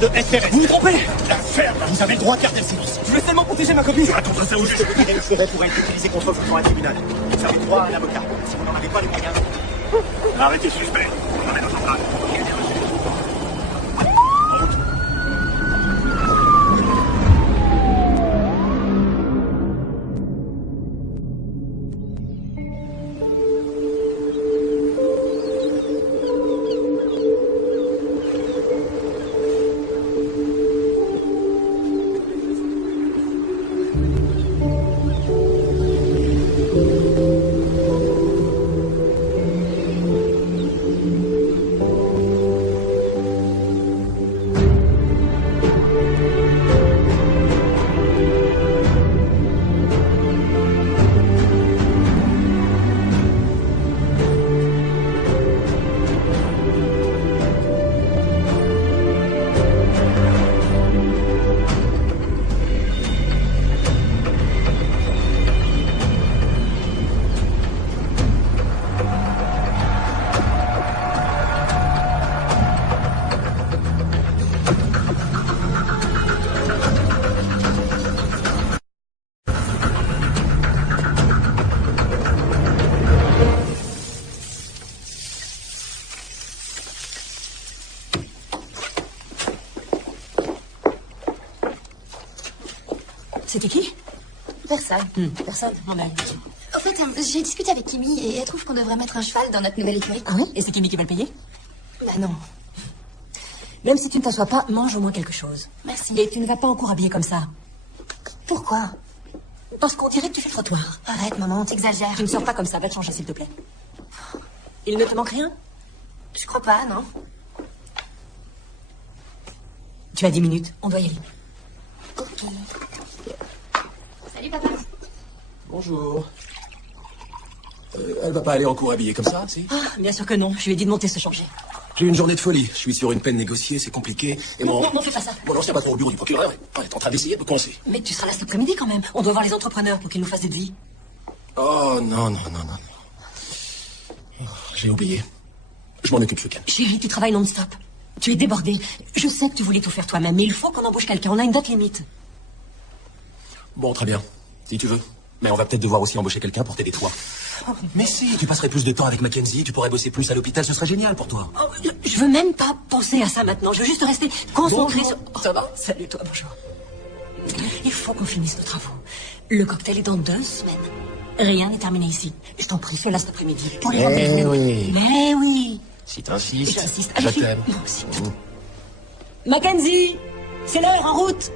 de SRS. Vous vous trompez. La ferme, vous avez le droit de garder le silence. Je veux seulement protéger ma copine. Tu raconteras ça au juge. Et le forêt pourrait être utilisé contre vous devant un tribunal. Vous avez droit à un avocat. Si vous n'en avez pas les moyens... Arrêtez, suspect. On emmène au central. C'était qui? Personne. Personne. Non, mais... Au fait, j'ai discuté avec Kimi et elle trouve qu'on devrait mettre un cheval dans notre nouvelle écurie. Ah oui? Et c'est Kimi qui va le payer? Bah non. Même si tu ne t'assois pas, mange au moins quelque chose. Merci. Et tu ne vas pas en cours habillé comme ça. Pourquoi? Parce qu'on dirait que tu fais le trottoir. Arrête, maman, t'exagères. Tu ne sors pas comme ça. Va te changer, s'il te plaît. Il ne te manque rien? Je crois pas, non. Tu as 10 minutes. On doit y aller. Ok. Salut, papa. Bonjour. Elle va pas aller en cours habillée comme ça, si? Ah, bien sûr que non. Je lui ai dit de monter se changer. J'ai eu une journée de folie. Je suis sur une peine négociée, c'est compliqué. Et Non, fais pas ça. Bon, non, c'est pas trop au bureau du procureur. Elle est en train d'essayer de me coincer. Mais tu seras là cet après-midi quand même. On doit voir les entrepreneurs pour qu'ils nous fassent des devis. Oh, non. Oh, j'ai oublié. Je m'en occupe ce week-end. Chérie, tu travailles non-stop. Tu es débordée. Je sais que tu voulais tout faire toi-même, mais il faut qu'on embauche quelqu'un. On a une date limite. Bon, très bien. Si tu veux. Mais on va peut-être devoir aussi embaucher quelqu'un pour t'aider toi. Mais si, tu passerais plus de temps avec Mackenzie, tu pourrais bosser plus à l'hôpital, ce serait génial pour toi. Oh, je veux même pas penser à ça maintenant. Je veux juste rester concentrée sur... Ça va? Salut toi, bonjour. Il faut qu'on finisse nos travaux. Le cocktail est dans 2 semaines. Rien n'est terminé ici. Je t'en prie, fais-la cet après-midi. Pour les rendez-vous. Oui. Mais oui. Si t'insistes, J'insiste. je Allez, file. t'aime. Moi aussi. Mackenzie, c'est l'heure, en route.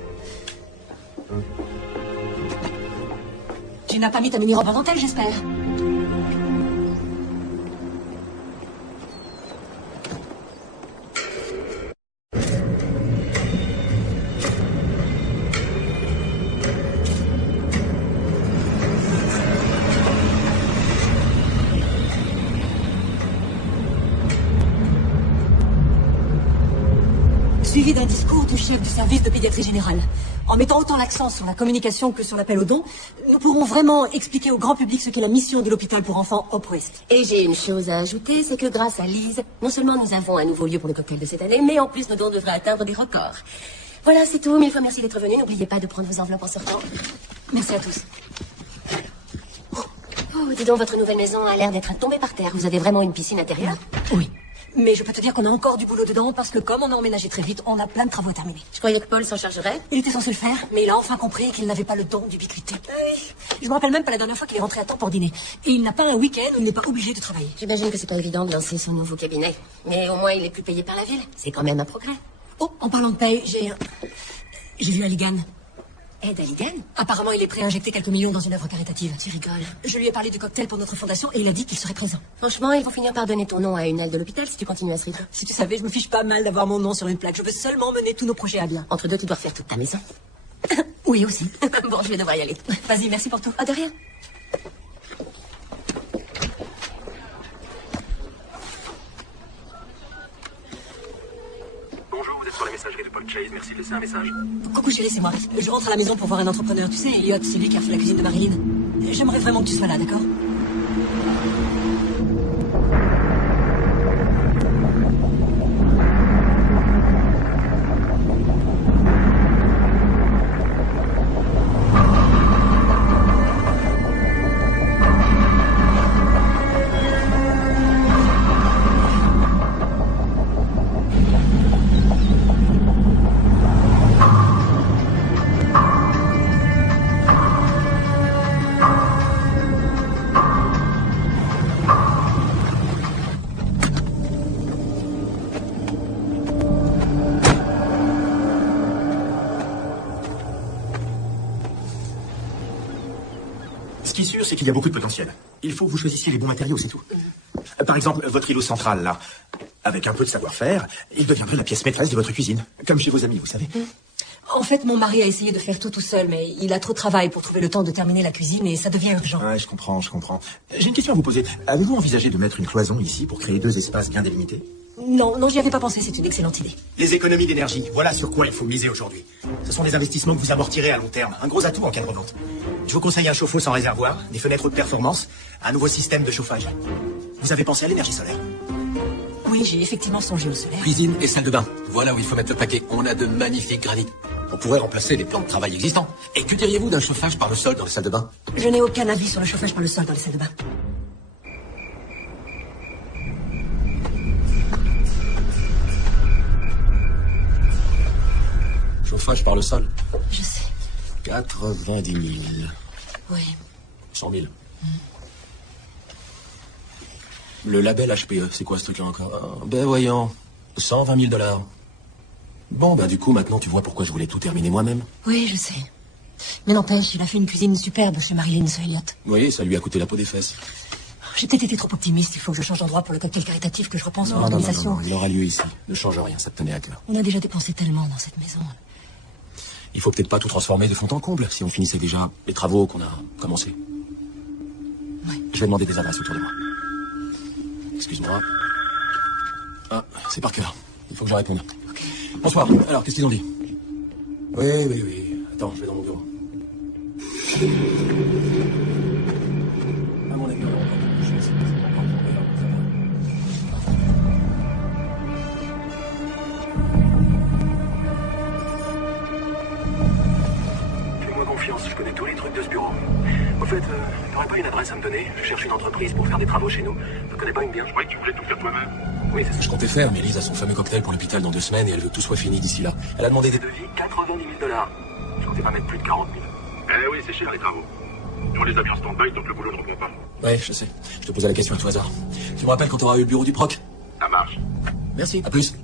Tu n'as pas mis ta mini-robe en dentelle, j'espère. Suivi d'un discours du chef du service de pédiatrie générale. En mettant autant l'accent sur la communication que sur l'appel aux dons, nous pourrons vraiment expliquer au grand public ce qu'est la mission de l'hôpital pour enfants Hope West. Et j'ai une chose à ajouter, c'est que grâce à Lise, non seulement nous avons un nouveau lieu pour le cocktail de cette année, mais en plus nos dons devraient atteindre des records. Voilà, c'est tout. 1000 fois merci d'être venus. N'oubliez pas de prendre vos enveloppes en sortant. Merci à tous. Oh, dis donc, votre nouvelle maison a l'air d'être tombée par terre. Vous avez vraiment une piscine intérieure? Oui. Mais je peux te dire qu'on a encore du boulot dedans parce que comme on a emménagé très vite, on a plein de travaux à terminer. Je croyais que Paul s'en chargerait. Il était censé le faire, mais il a enfin compris qu'il n'avait pas le don d'ubiquité. Je me rappelle même pas la dernière fois qu'il est rentré à temps pour dîner. Et il n'a pas un week-end où il n'est pas obligé de travailler. J'imagine que c'est pas évident de lancer son nouveau cabinet. Mais au moins, il est plus payé par la ville. C'est quand même un progrès. Oh, en parlant de paye, j'ai vu Aligan. Ed Halligan? Apparemment, il est prêt à injecter quelques millions dans une œuvre caritative. Tu rigoles. Je lui ai parlé du cocktail pour notre fondation et il a dit qu'il serait présent. Franchement, ils vont finir par donner ton nom à une aile de l'hôpital si tu continues à ce rythme. Si tu savais, je me fiche pas mal d'avoir mon nom sur une plaque. Je veux seulement mener tous nos projets à bien. Entre deux, tu dois refaire toute ta maison. Oui, aussi. Bon, je vais devoir y aller. Vas-y, merci pour tout. Ah, de rien. Bonjour, vous êtes sur la messagerie de Paul Chase. Merci de laisser un message. Coucou chérie, c'est moi. Je rentre à la maison pour voir un entrepreneur. Tu sais, Elliot, c'est lui qui a fait la cuisine de Marilyn. J'aimerais vraiment que tu sois là, d'accord? sûr, c'est qu'il y a beaucoup de potentiel. Il faut que vous choisissiez les bons matériaux, c'est tout. Par exemple, votre îlot central, là, avec un peu de savoir-faire, il deviendrait la pièce maîtresse de votre cuisine. Comme chez vos amis, vous savez. En fait, mon mari a essayé de faire tout seul, mais il a trop de travail pour trouver le temps de terminer la cuisine et ça devient urgent. Ouais, je comprends. J'ai une question à vous poser. Avez-vous envisagé de mettre une cloison ici pour créer 2 espaces bien délimités? Non, j'y avais pas pensé, c'est une excellente idée. Les économies d'énergie, voilà sur quoi il faut miser aujourd'hui. Ce sont des investissements que vous amortirez à long terme. Un gros atout en cas de revente. Je vous conseille un chauffe-eau sans réservoir, des fenêtres haute performance, un nouveau système de chauffage. Vous avez pensé à l'énergie solaire? Oui, j'ai effectivement songé au solaire. Cuisine et salle de bain. Voilà où il faut mettre le paquet. On a de magnifiques granits. On pourrait remplacer les plans de travail existants. Et que diriez-vous d'un chauffage par le sol dans les salles de bain? Je n'ai aucun avis sur le chauffage par le sol dans les salles de bain. Chauffage par le sol. Je sais. 90 000. Oui. 100 000. Le label HPE, c'est quoi ce truc-là encore? Ben voyons. 120 000 $. Bon, ben du coup, maintenant tu vois pourquoi je voulais tout terminer moi-même. Oui, je sais. Mais n'empêche, il a fait une cuisine superbe chez Marilyn Elliott. Oui, ça lui a coûté la peau des fesses. J'ai peut-être été trop optimiste. Il faut que je change d'endroit pour le cocktail caritatif, que je repense à l'organisation. Non, il aura lieu ici. Ne change rien, ça te tenait à cœur. On a déjà dépensé tellement dans cette maison. Il faut peut-être pas tout transformer de fond en comble, si on finissait déjà les travaux qu'on a commencés. Oui. Je vais demander des adresses autour de moi. Excuse-moi. Ah, c'est par cœur. Il faut que je réponde. Ok. Bonsoir. Alors, qu'est-ce qu'ils ont dit? Oui. Attends, je vais dans mon bureau. À mon avis, on va encore bouger, c'est pas encore pour Fais-moi confiance, je connais tous les trucs de ce bureau. Au fait, t'aurais pas une adresse à me donner? Je cherche une entreprise pour faire des travaux chez nous. Tu connais pas une bien? Je croyais que tu voulais tout faire toi-même. Oui, c'est ça. Je comptais faire, mais Lise a son fameux cocktail pour l'hôpital dans 2 semaines et elle veut que tout soit fini d'ici là. Elle a demandé des... Devis 90 000 $. Je comptais pas mettre plus de 40 000. Eh oui, c'est cher les travaux. Nous, on les a mis en stand-by, donc le boulot ne reprend pas. Ouais, je sais. Je te posais la question à tout hasard. Tu me rappelles quand t'auras eu le bureau du proc? Ça marche. Merci. À plus.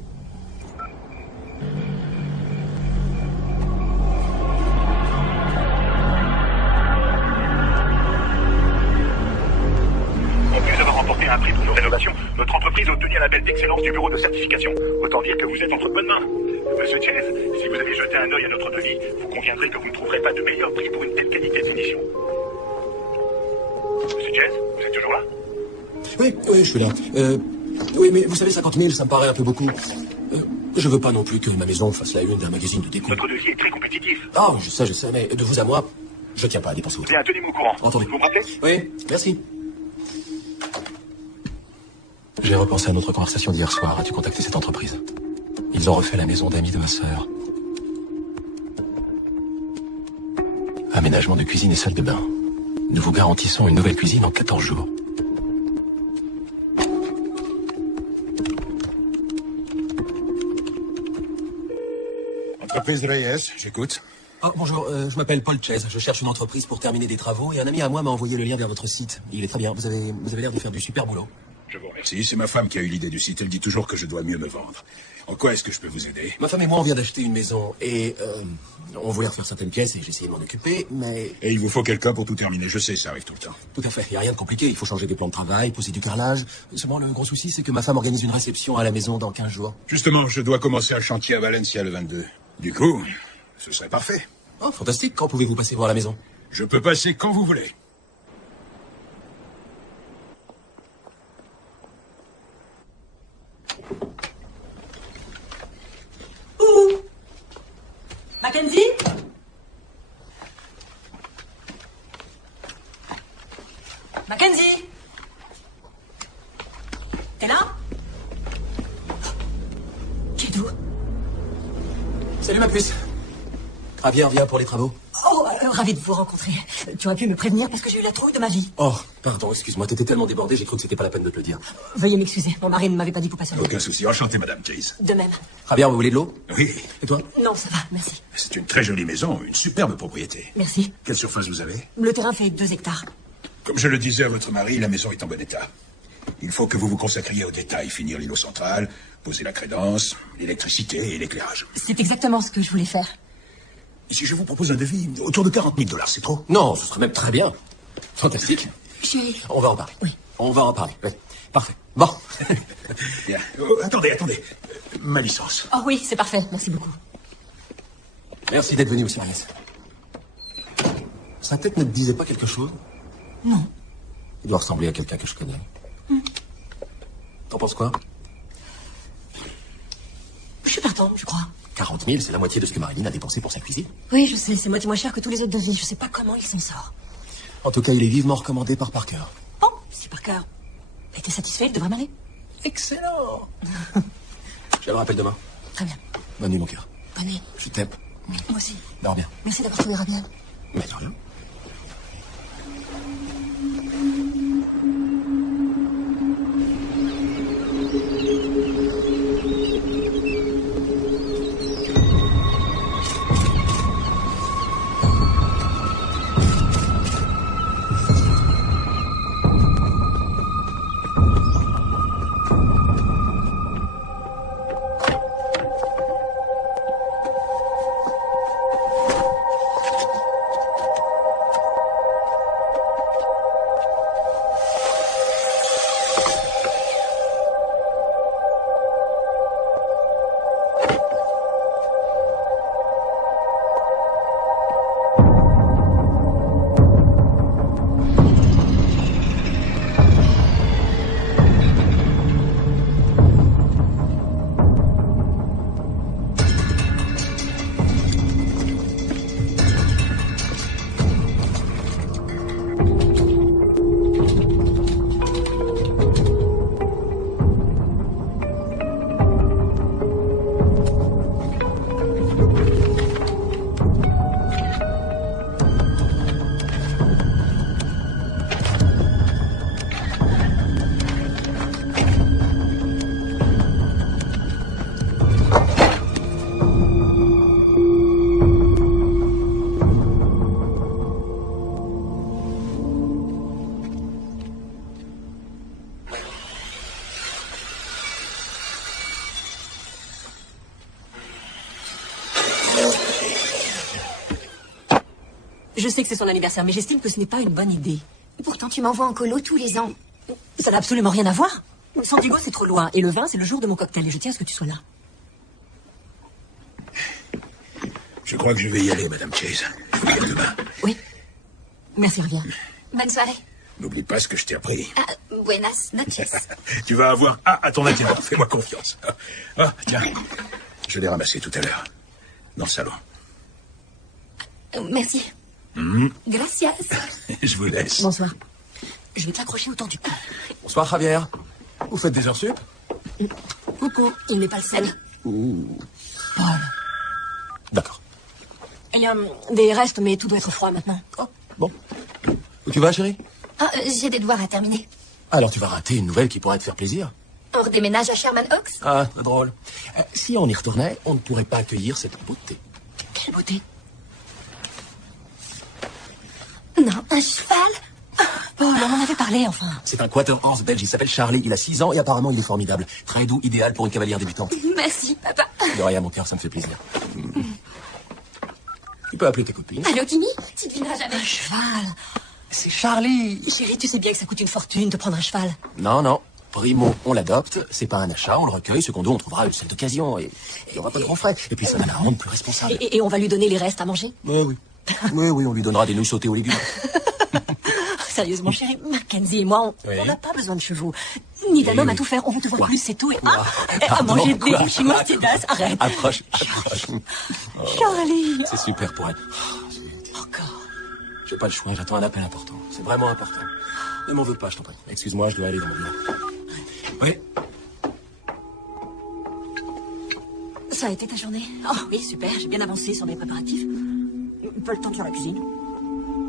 En plus d'avoir remporté un prix pour nos rénovations, notre entreprise a obtenu un label d'excellence du bureau de certification. Autant dire que vous êtes entre de bonnes mains. Monsieur Chase, si vous avez jeté un œil à notre devis, vous conviendrez que vous ne trouverez pas de meilleur prix pour une telle qualité de finition. Monsieur Chase, vous êtes toujours là? Oui, je suis là. Oui, mais vous savez, 50 000, ça me paraît un peu beaucoup. Je veux pas non plus que ma maison fasse la une d'un magazine de déco. Notre devis est très compétitif. Ah, je sais, mais de vous à moi, je tiens pas à dépenser autant. Bien, tenez-moi au courant. Entendu. Vous me rappelez? Oui, merci. J'ai repensé à notre conversation d'hier soir. As-tu contacté cette entreprise? Ils ont refait la maison d'amis de ma sœur. Aménagement de cuisine et salle de bain. Nous vous garantissons une nouvelle cuisine en 14 jours. Entreprise Reyes, j'écoute. Oh, bonjour, je m'appelle Paul Chase. Je cherche une entreprise pour terminer des travaux et un ami à moi m'a envoyé le lien vers votre site. Il est très bien. Vous avez l'air de faire du super boulot. Je vous remercie. C'est ma femme qui a eu l'idée du site. Elle dit toujours que je dois mieux me vendre. En quoi est-ce que je peux vous aider? Ma femme et moi, on vient d'acheter une maison et on voulait refaire certaines pièces et j'ai essayé de m'en occuper, mais... Et il vous faut quelqu'un pour tout terminer. Je sais, ça arrive tout le temps. Tout à fait. Il n'y a rien de compliqué. Il faut changer des plans de travail, poser du carrelage. Seulement, le gros souci, c'est que ma femme organise une réception à la maison dans 15 jours. Justement, je dois commencer un chantier à Valencia le 22. Du coup, ce serait parfait. Oh, fantastique. Quand pouvez-vous passer voir la maison? Je peux passer quand vous voulez. Mackenzie? Mackenzie? T'es là? Kidou? Salut ma puce. Javier vient pour les travaux. Oh, ravi de vous rencontrer. Tu aurais pu me prévenir parce que j'ai eu la trouille de ma vie. Oh, pardon, excuse-moi, t'étais tellement débordé, j'ai cru que c'était pas la peine de te le dire. Veuillez m'excuser, mon mari ne m'avait pas dit que vous passeriez. Aucun souci. Enchanté, Madame Chase. De même. Javier, vous voulez de l'eau? Oui, Et toi? Non, ça va, merci. c'est une très jolie maison, une superbe propriété. Merci. Quelle surface vous avez? Le terrain fait 2 hectares. Comme je le disais à votre mari, la maison est en bon état. Il faut que vous vous consacriez aux détails, finir l'îlot central, poser la crédence, l'électricité et l'éclairage. C'est exactement ce que je voulais faire. Et si je vous propose un devis autour de 40 000 $, c'est trop? Non, ce serait même très bien. Fantastique. Chérie. On va en parler. Oui. On va en parler. Oui. Parfait. Bon. Bien. Oh, attendez. Ma licence. Oh oui, c'est parfait. Merci beaucoup. Merci d'être venu, monsieur Arias. Sa tête ne te disait pas quelque chose? Non. Il doit ressembler à quelqu'un que je connais. T'en penses quoi? Je suis partante, je crois. 40 000, c'est la moitié de ce que Marilyn a dépensé pour sa cuisine. Oui, je sais, c'est moitié moins cher que tous les autres devis. Je sais pas comment il s'en sort. En tout cas, il est vivement recommandé par Parker. Bon, si Parker était satisfait, il devrait m'aller. Excellent. Je le rappelle demain. Très bien. Bonne nuit, mon cœur. Bonne nuit. Je t'aime. Moi aussi. Dors bien. Merci d'avoir trouvé Rabiel. Mais de rien. Je sais que c'est son anniversaire, mais j'estime que ce n'est pas une bonne idée. Pourtant, tu m'envoies en colo tous les ans. Ça n'a absolument rien à voir. San Diego, c'est trop loin. Et le 20, c'est le jour de mon cocktail. Et je tiens à ce que tu sois là. Je crois que je vais y aller, Madame Chase. Je vous dis à demain. Oui. Merci, Olivia. Bonne soirée. N'oublie pas ce que je t'ai appris. Ah, buenas noches. Tu vas avoir à ton intérêt. Fais-moi confiance. Ah, tiens. Je l'ai ramassé tout à l'heure. Dans le salon. Merci. Gracias. Je vous laisse. Bonsoir. Je vais t'accrocher autour du cou. Bonsoir, Javier. Vous faites des heures sup? Coucou, il n'est pas le seul. Paul. D'accord. Il y a des restes, mais tout doit être froid maintenant. Oh, bon. Où tu vas, chérie? Ah, j'ai des devoirs à terminer. Alors tu vas rater une nouvelle qui pourrait te faire plaisir. On redéménage à Sherman Oaks? Ah, très drôle. Si on y retournait, on ne pourrait pas accueillir cette beauté. Quelle beauté. Non, un cheval? Paul, on en avait parlé, enfin. C'est un Quarter Horse belge, il s'appelle Charlie, il a 6 ans et apparemment il est formidable. Très doux, idéal pour une cavalière débutante. Merci, papa. De rien, mon cœur, ça me fait plaisir. Tu peux appeler tes copines. Allô, Timmy? Tu devineras jamais. Un cheval. C'est Charlie. Chérie, tu sais bien que ça coûte une fortune de prendre un cheval. Non, non. Primo, on l'adopte, c'est pas un achat, on le recueille. Secondo, on trouvera une selle d'occasion et il n'y aura pas de grands frais. Et puis ça va la rendre plus responsable. Et on va lui donner les restes à manger? Oui. Oui, on lui donnera des nouilles sautées aux légumes. Sérieusement, chérie, Mackenzie et moi, Oui. on n'a pas besoin de chevaux. Ni d'un homme à tout faire. On veut te voir plus, c'est tout. Et à Pardon, manger quoi? des chimostédas. Arrête. Approche. Charlie. C'est super pour elle. Encore. J'ai pas le choix, j'attends un appel important. C'est vraiment important. Ne m'en veux pas, je t'en prie. Excuse-moi, je dois aller dans mon bureau. Oui. Ça a été ta journée? Oh oui, super. J'ai bien avancé sur mes préparatifs. Pas le temps de faire la cuisine.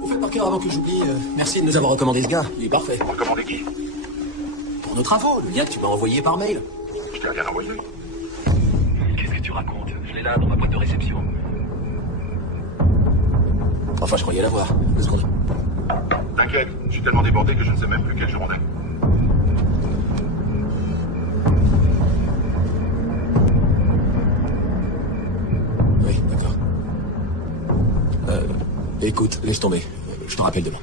Au fait, Parker, avant que j'oublie, merci de nous avoir recommandé ce gars. Il est parfait. Recommandez qui? Pour nos travaux, le lien que tu m'as envoyé par mail. Je t'ai rien envoyé. Qu'est-ce que tu racontes? Je l'ai là, dans ma boîte de réception. Enfin, je croyais l'avoir. 2 secondes. T'inquiète, je suis tellement débordé que je ne sais même plus quel jour on est. Oui, d'accord. Écoute, laisse tomber. Je te rappelle demain.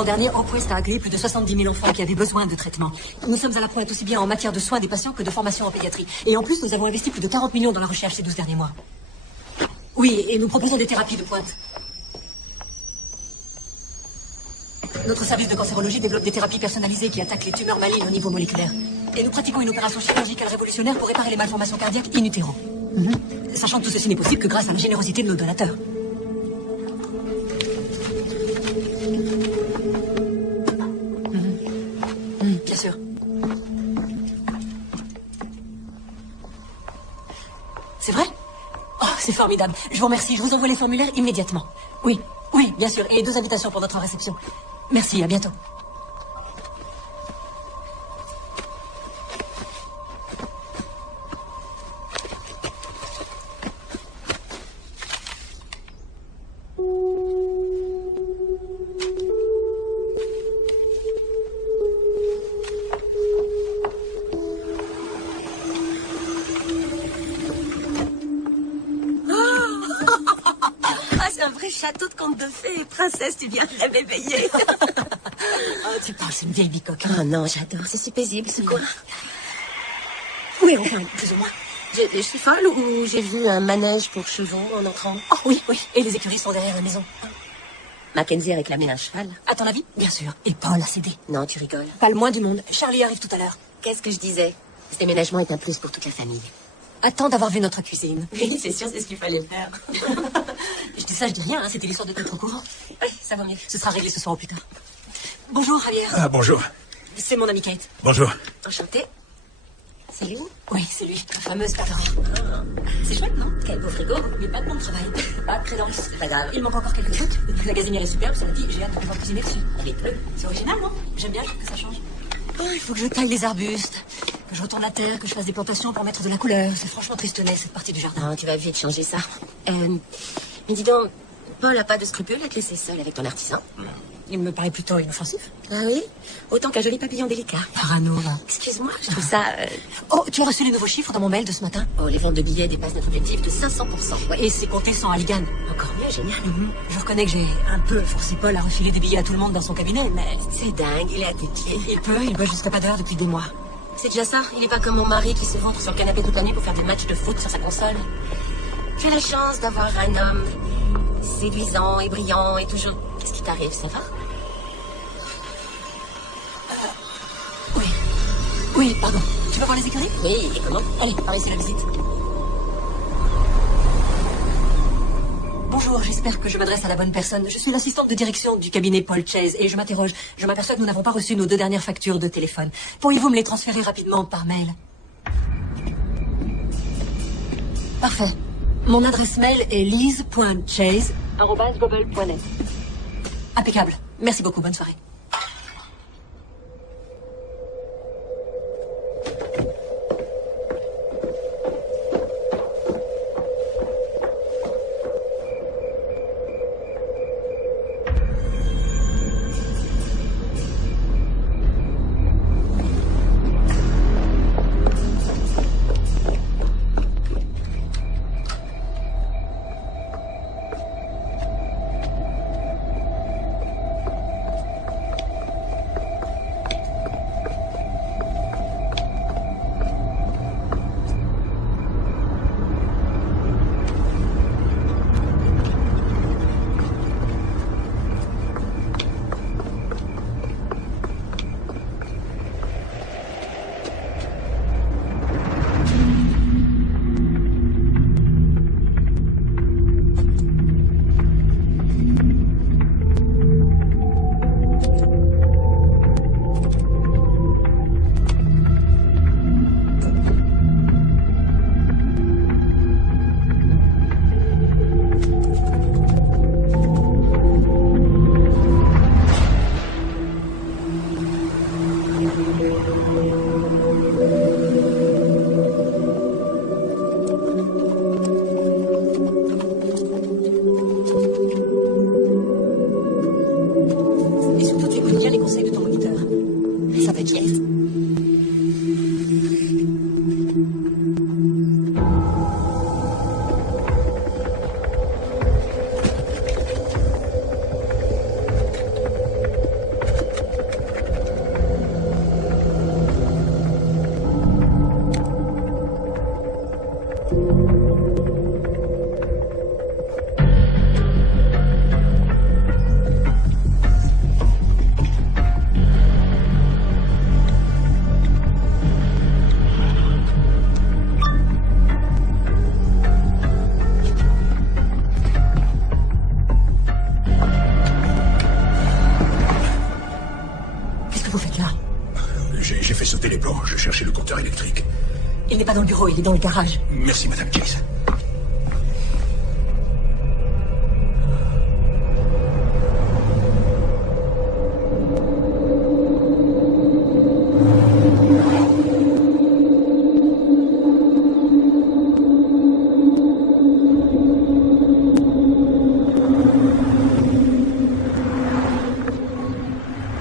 l'an dernier, Opwest a accueilli plus de 70 000 enfants qui avaient besoin de traitement. Nous sommes à la pointe aussi bien en matière de soins des patients que de formation en pédiatrie. Et en plus, nous avons investi plus de 40 millions dans la recherche ces 12 derniers mois. Oui, et nous proposons des thérapies de pointe. Notre service de cancérologie développe des thérapies personnalisées qui attaquent les tumeurs malignes au niveau moléculaire. Et nous pratiquons une opération chirurgicale révolutionnaire pour réparer les malformations cardiaques in utero. Sachant que tout ceci n'est possible que grâce à la générosité de nos donateurs. Bien sûr. C'est vrai? Oh, c'est formidable. Je vous remercie. Je vous envoie les formulaires immédiatement. Oui, oui, bien sûr. Et 2 invitations pour notre réception. Merci, à bientôt. Château de conte de fées, princesse, tu viens de la m'éveiller. Oh, tu parles, c'est une vieille bicoque. Oh non, j'adore, c'est si paisible ce coin. Oui, enfin, plus ou moins. Je suis folle ou j'ai vu un manège pour chevaux en entrant? Oh oui, oui, et les écuries sont derrière la maison. Mackenzie a réclamé un cheval. À ton avis? Bien sûr. Et Paul a cédé. Non, tu rigoles. Pas le moins du monde. Charlie arrive tout à l'heure. Qu'est-ce que je disais? Ce déménagement est un plus pour toute la famille. Attends d'avoir vu notre cuisine. Oui, c'est sûr, c'est ce qu'il fallait faire. Je dis ça, je dis rien, hein, c'était l'histoire de être au courant. Oui, ça va mieux. Ce sera réglé ce soir ou plus tard. Bonjour, Javier. Ah, bonjour. C'est mon ami Kate. Bonjour. Enchantée. C'est lui? Oui, c'est lui, la fameuse Catherine. C'est chouette, non? Quel beau frigo. Mais pas de bon travail. Pas de crédence. C'est pas grave. Il manque encore quelques trucs. La gazinière est superbe, ça dit, j'ai hâte de pouvoir cuisiner dessus. Elle est bleue. C'est original, non? J'aime bien, je trouve que ça change. Oh, il faut que je taille les arbustes, que je retourne la terre, que je fasse des plantations pour mettre de la couleur. C'est franchement tristonet, cette partie du jardin. Non, tu vas vite changer ça. Mais dis donc, Paul a pas de scrupule à te laisser seul avec ton artisan? Il me paraît plutôt inoffensif. Ah oui? Autant qu'un joli papillon délicat. Parano, va. Excuse-moi, je trouve ça... Oh, tu as reçu les nouveaux chiffres dans mon mail de ce matin? Oh, les ventes de billets dépassent notre objectif de 500%. Ouais, et c'est compté sans Halligan. Encore mieux, génial. Je reconnais que j'ai un peu forcé Paul à refiler des billets à tout le monde dans son cabinet, mais... C'est dingue, il est à tes pieds. il bosse jusqu'à pas d'heure depuis des mois. C'est déjà ça? Il est pas comme mon mari qui se ventre sur le canapé toute la nuit pour faire des matchs de foot sur sa console. Tu as la chance d'avoir un homme séduisant et brillant et toujours... Qu'est-ce qui t'arrive, ça va? Oui. Oui, pardon. Tu vas voir les écuries? Oui, et comment? Allez, par ici la visite. Bonjour, j'espère que je m'adresse à la bonne personne. Je suis l'assistante de direction du cabinet Paul Chase et je m'interroge. Je m'aperçois que nous n'avons pas reçu nos 2 dernières factures de téléphone. Pourriez-vous me les transférer rapidement par mail? Parfait. Mon adresse mail est lise.chase@bubble.net. Impeccable. Merci beaucoup, bonne soirée. J'ai fait sauter les plombs. Je cherchais le compteur électrique. Il n'est pas dans le bureau, il est dans le garage. Merci, Madame Chase.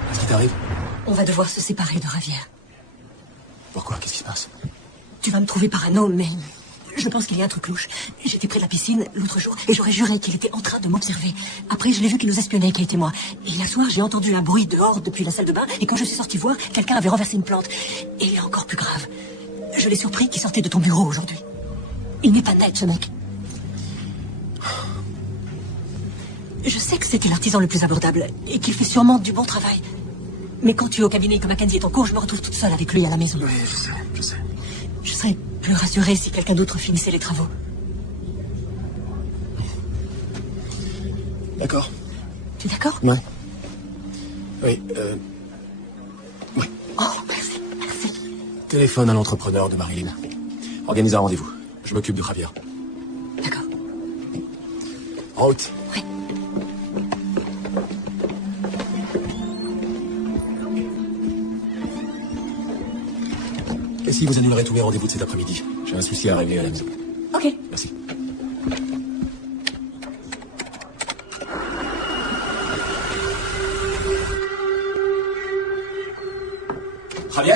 Qu'est-ce qui t'arrive? On va devoir se séparer de Ravière. Pourquoi? Qu'est-ce qui se passe? Tu vas me trouver parano, mais je pense qu'il y a un truc louche. J'étais près de la piscine l'autre jour et j'aurais juré qu'il était en train de m'observer. Après, je l'ai vu qu'il nous espionnait, Kate et moi. Et hier soir, j'ai entendu un bruit dehors depuis la salle de bain et quand je suis sortie voir, quelqu'un avait renversé une plante. Et il est encore plus grave. Je l'ai surpris qu'il sortait de ton bureau aujourd'hui. Il n'est pas net, ce mec. Je sais que c'était l'artisan le plus abordable et qu'il fait sûrement du bon travail. Mais quand tu es au cabinet et que Mackenzie est en cours, je me retrouve toute seule avec lui à la maison. Oui, je sais. Je serais plus rassurée si quelqu'un d'autre finissait les travaux. D'accord. Tu es d'accord? Ouais. Oui, oui. Oh, merci, merci. Téléphone à l'entrepreneur de Marilyn. Organise un rendez-vous. Je m'occupe de Javier. D'accord. En route. Oui. Cassie, vous annulerez tous mes rendez-vous de cet après-midi. J'ai un souci à régler à la maison. Ok. Merci. Javier?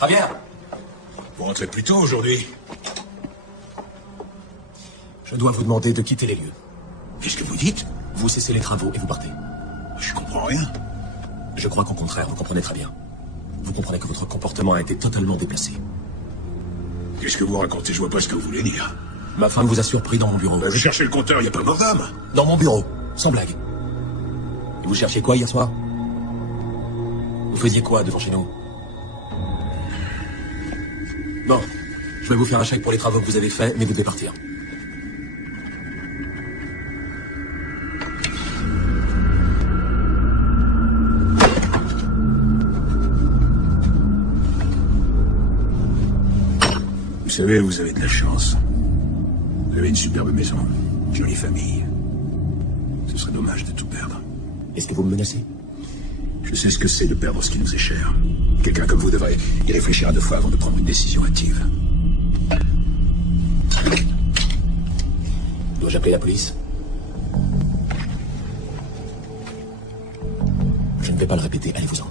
Javier? Vous rentrez plus tôt aujourd'hui. Je dois vous demander de quitter les lieux. Qu'est-ce que vous dites? Vous cessez les travaux et vous partez. Je comprends rien. Je crois qu'au contraire, vous comprenez très bien. Vous comprenez que votre comportement a été totalement déplacé. Qu'est-ce que vous racontez? Je vois pas ce que vous voulez dire. Ma femme vous a surpris dans mon bureau. Vous cherchez le compteur, il n'y a pas mort d'homme. Dans mon bureau, sans blague. Et vous cherchiez quoi hier soir? Vous faisiez quoi devant chez nous? Bon, je vais vous faire un chèque pour les travaux que vous avez faits, mais vous devez partir. Vous savez, vous avez de la chance. Vous avez une superbe maison, une jolie famille. Ce serait dommage de tout perdre. Est-ce que vous me menacez? Je sais ce que c'est de perdre ce qui nous est cher. Quelqu'un comme vous devrait y réfléchir à 2 fois avant de prendre une décision hâtive. Dois-je appeler la police? Je ne vais pas le répéter, allez-vous-en.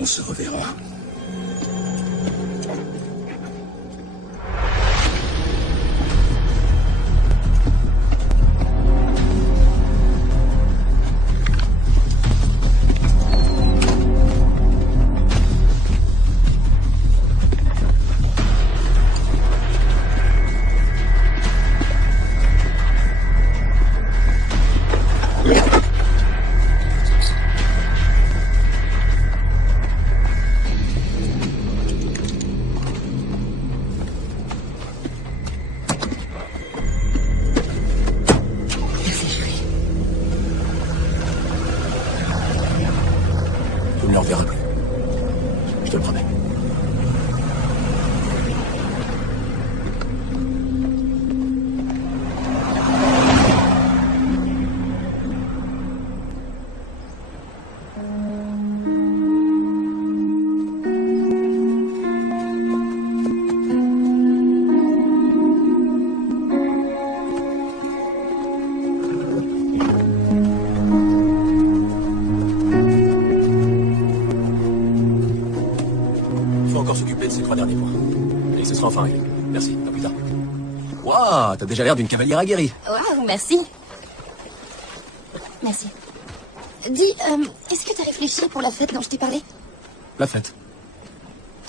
On se reverra. Merci, chérie. Vous ne le reverrez plus. Je te le promets. Il faut encore s'occuper de ces 3 derniers points. Et ce sera enfin réglé. Merci, à plus tard. Waouh, t'as déjà l'air d'une cavalière aguerrie. Waouh, merci. Merci. Dis, est-ce que t'as réfléchi pour la fête dont je t'ai parlé? La fête.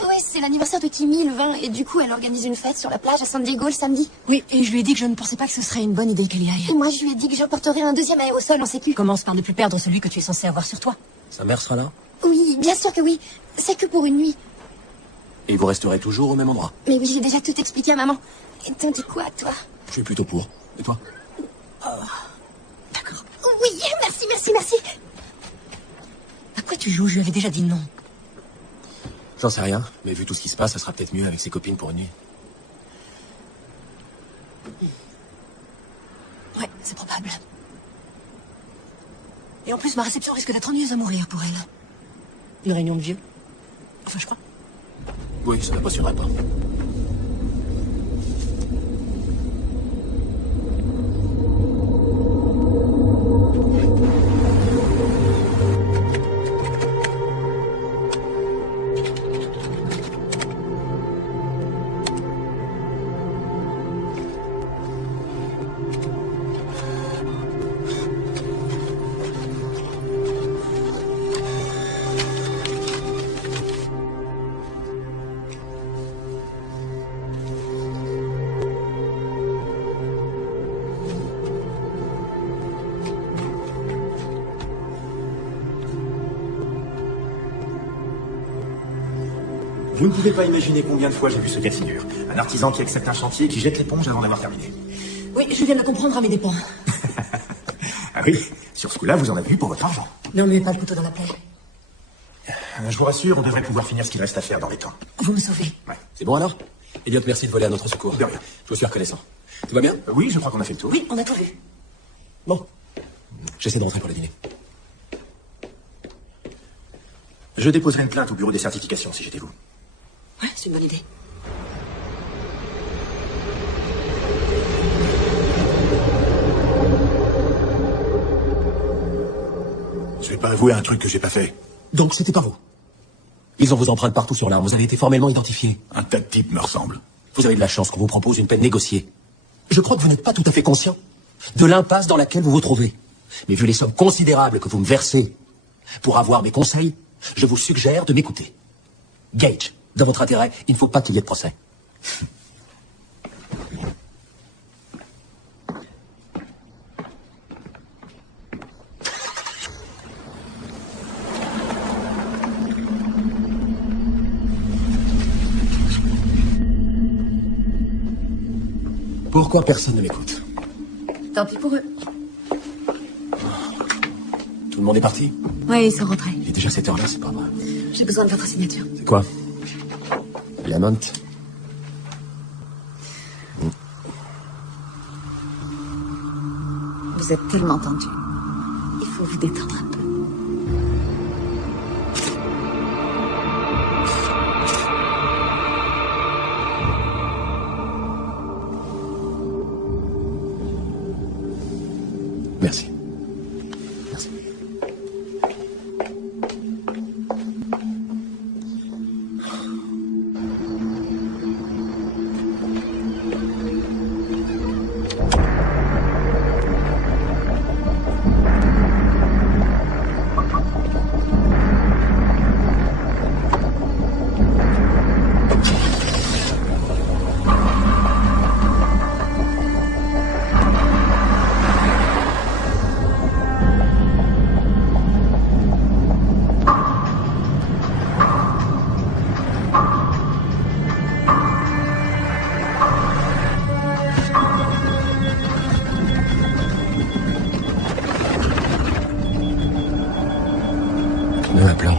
Oui, c'est l'anniversaire de Kimmy, le 20, et du coup, elle organise une fête sur la plage à San Diego le samedi. Oui, et je lui ai dit que je ne pensais pas que ce serait une bonne idée qu'elle y aille. Et moi, je lui ai dit que j'emporterais un 2e aérosol en sécu. Commence par ne plus perdre celui que tu es censé avoir sur toi. Sa mère sera là? Oui, bien sûr que oui. C'est que pour une nuit. Et vous resterez toujours au même endroit. Mais oui, j'ai déjà tout expliqué à maman. Et t'en dis quoi, toi? Je suis plutôt pour. Et toi? D'accord. Oui, merci, merci, merci. À quoi tu joues? Je lui avais déjà dit non. J'en sais rien, mais vu tout ce qui se passe, ça sera peut-être mieux avec ses copines pour une nuit. Ouais, c'est probable. Et en plus, ma réception risque d'être ennuyeuse à mourir pour elle. Une réunion de vieux. Enfin, je crois. Oui, ça n'impressionnerait pas. Vous ne pouvez pas imaginer combien de fois j'ai vu ce cas de figure. Un artisan qui accepte un chantier et qui jette l'éponge avant d'avoir terminé. Oui, je viens de le comprendre à mes dépens. Ah oui, sur ce coup-là, vous en avez vu pour votre argent. Non, mais pas le couteau dans la plaie. Je vous rassure, on devrait pouvoir finir ce qu'il reste à faire dans les temps. Vous me sauvez. Ouais. C'est bon alors? Elliot, merci de voler à notre secours. De rien. Je vous suis reconnaissant. Tout va bien? Oui, je crois qu'on a fait le tour. Oui, on a tout vu. Bon. J'essaie de rentrer pour le dîner. Je déposerai une plainte au bureau des certifications si j'étais vous. Ouais, c'est une bonne idée. Je vais pas avouer un truc que j'ai pas fait. Donc c'était pas vous? Ils ont vos empreintes partout sur l'arme. Vous avez été formellement identifié. Un tas de types me ressemble. Vous avez de la chance qu'on vous propose une peine négociée. Je crois que vous n'êtes pas tout à fait conscient de l'impasse dans laquelle vous vous trouvez. Mais vu les sommes considérables que vous me versez pour avoir mes conseils, je vous suggère de m'écouter. Gage, dans votre intérêt, il ne faut pas qu'il y ait de procès. Pourquoi personne ne m'écoute? Tant pis pour eux. Tout le monde est parti? Ouais, ils sont rentrés. Il est déjà 7 heures là, c'est pas vrai. J'ai besoin de votre signature. C'est quoi? Lamont. Vous êtes tellement tendu. Il faut vous détendre un peu. Merci. Merci. Même à plan.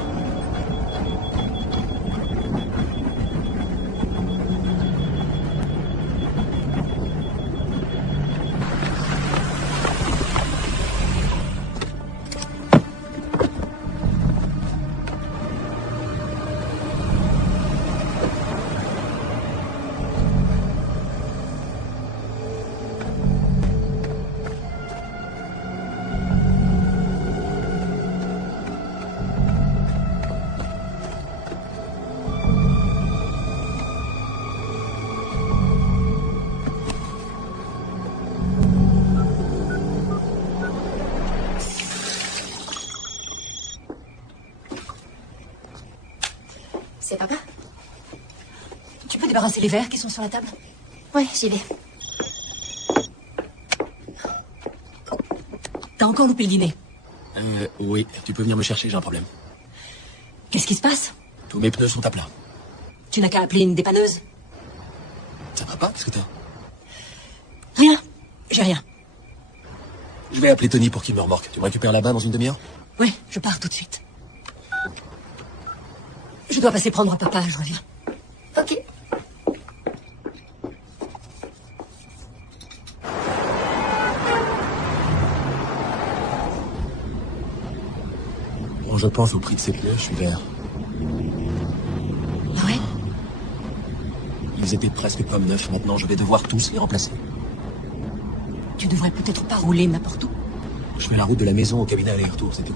C'est papa? Tu peux débarrasser les verres qui sont sur la table? Ouais, j'y vais. T'as encore loupé le dîner. Oui, tu peux venir me chercher, j'ai un problème. Qu'est-ce qui se passe? Tous mes pneus sont à plat. Tu n'as qu'à appeler une dépanneuse. Ça va pas? Qu'est-ce que t'as? Rien. J'ai rien. Je vais appeler Tony pour qu'il me remorque. Tu me récupères là-bas dans une demi-heure? Oui, je pars tout de suite. Je dois passer prendre papa, je reviens. Ok. Bon, je pense au prix de ces pneus, je suis vert. Ah ouais? Ils étaient presque comme neufs, maintenant je vais devoir tous les remplacer. Tu devrais peut-être pas rouler n'importe où. Je fais la route de la maison au cabinet aller-retour, c'est tout.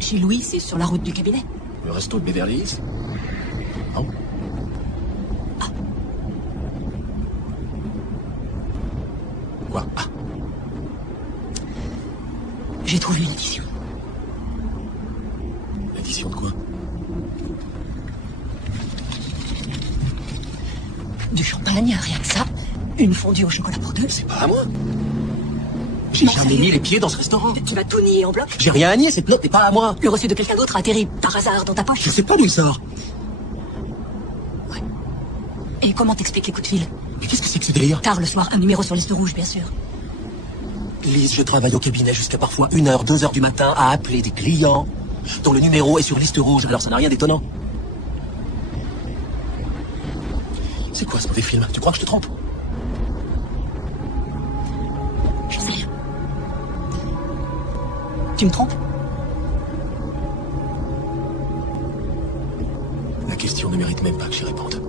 Chez Louis, c'est sur la route du cabinet. Le resto de Beverly Hills? Non. Quoi? Ah. J'ai trouvé l'addition. L'addition de quoi? Du champagne, rien que ça. Une fondue au chocolat pour deux. C'est pas à moi. J'ai Non, jamais sérieux. mis les pieds dans ce restaurant. Tu vas tout nier en bloc. J'ai rien à nier, cette note n'est pas à moi. Le reçu de quelqu'un d'autre a atterri par hasard dans ta poche. Je sais pas d'où il sort. Ouais. Et comment t'expliques les coups de fil? Mais qu'est-ce que c'est que ce délire? Tard le soir, un numéro sur liste rouge, bien sûr. Lise, je travaille au cabinet jusqu'à parfois 1h, 2h du matin à appeler des clients dont le numéro est sur liste rouge, alors ça n'a rien d'étonnant. C'est quoi ce mauvais film? Tu crois que je te trompe? Je sais rien. Tu me trompes? La question ne mérite même pas que j'y réponde.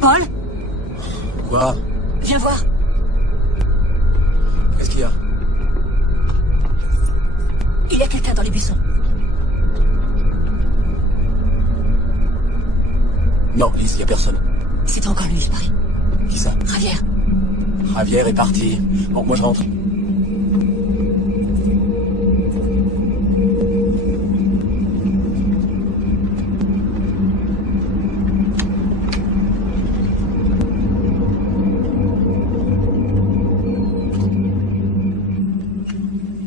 Paul? Quoi? Viens voir. Qu'est-ce qu'il y a? Il y a quelqu'un dans les buissons. Non, Lise, il y a personne. C'est encore lui, je parie. Qui ça? Javier. Javier est parti. Bon, moi je rentre.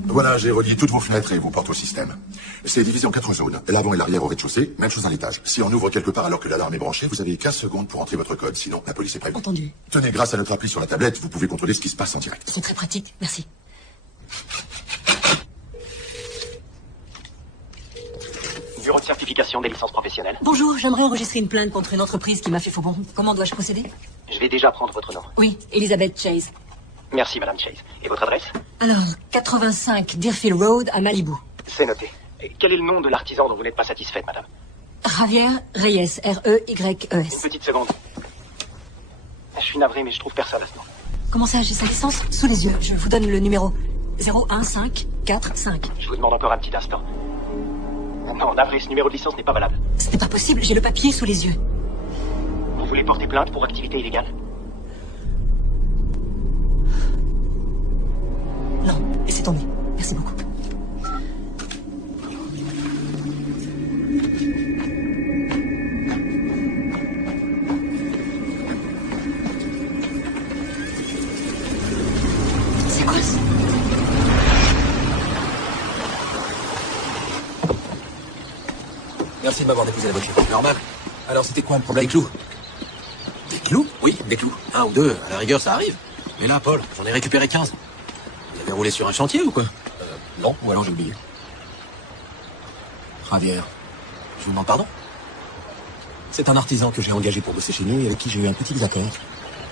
Voilà, j'ai relié toutes vos fenêtres et vos portes au système. C'est divisé en 4 zones. L'avant et l'arrière au rez-de-chaussée, même chose à l'étage. Si on ouvre quelque part alors que l'alarme est branchée, vous avez 15 secondes pour entrer votre code, sinon la police est prévenue. Entendu. Tenez, grâce à notre appli sur la tablette, vous pouvez contrôler ce qui se passe en direct. C'est très pratique, merci. Bureau de certification des licences professionnelles. Bonjour, j'aimerais enregistrer une plainte contre une entreprise qui m'a fait faux bon. Comment dois-je procéder? Je vais déjà prendre votre nom. Oui, Elizabeth Chase. Merci, Madame Chase. Et votre adresse? Alors, 85 Deerfield Road à Malibu. C'est noté. Et quel est le nom de l'artisan dont vous n'êtes pas satisfaite, madame? Javier Reyes, R-E-Y-E-S. Une petite seconde. Je suis navré, mais je trouve personne à ce nom. Comment ça, j'ai sa licence sous les yeux. Je vous donne le numéro. 01545. Je vous demande encore un petit instant. Non, navré, ce numéro de licence n'est pas valable. Ce n'est pas possible, j'ai le papier sous les yeux. Vous voulez porter plainte pour activité illégale? Non, laissez tomber. Merci beaucoup. C'est quoi ça? Merci de m'avoir déposé la voiture. Normal. Alors, c'était quoi le problème? Des clous. Des clous? Oui, des clous. Un ou deux, à la rigueur, ça arrive. Mais là, Paul, j'en ai récupéré 15. Vous avez roulé sur un chantier ou quoi? Non, ou alors j'ai oublié. Javier, je vous demande pardon? C'est un artisan que j'ai engagé pour bosser chez nous et avec qui j'ai eu un petit désaccord.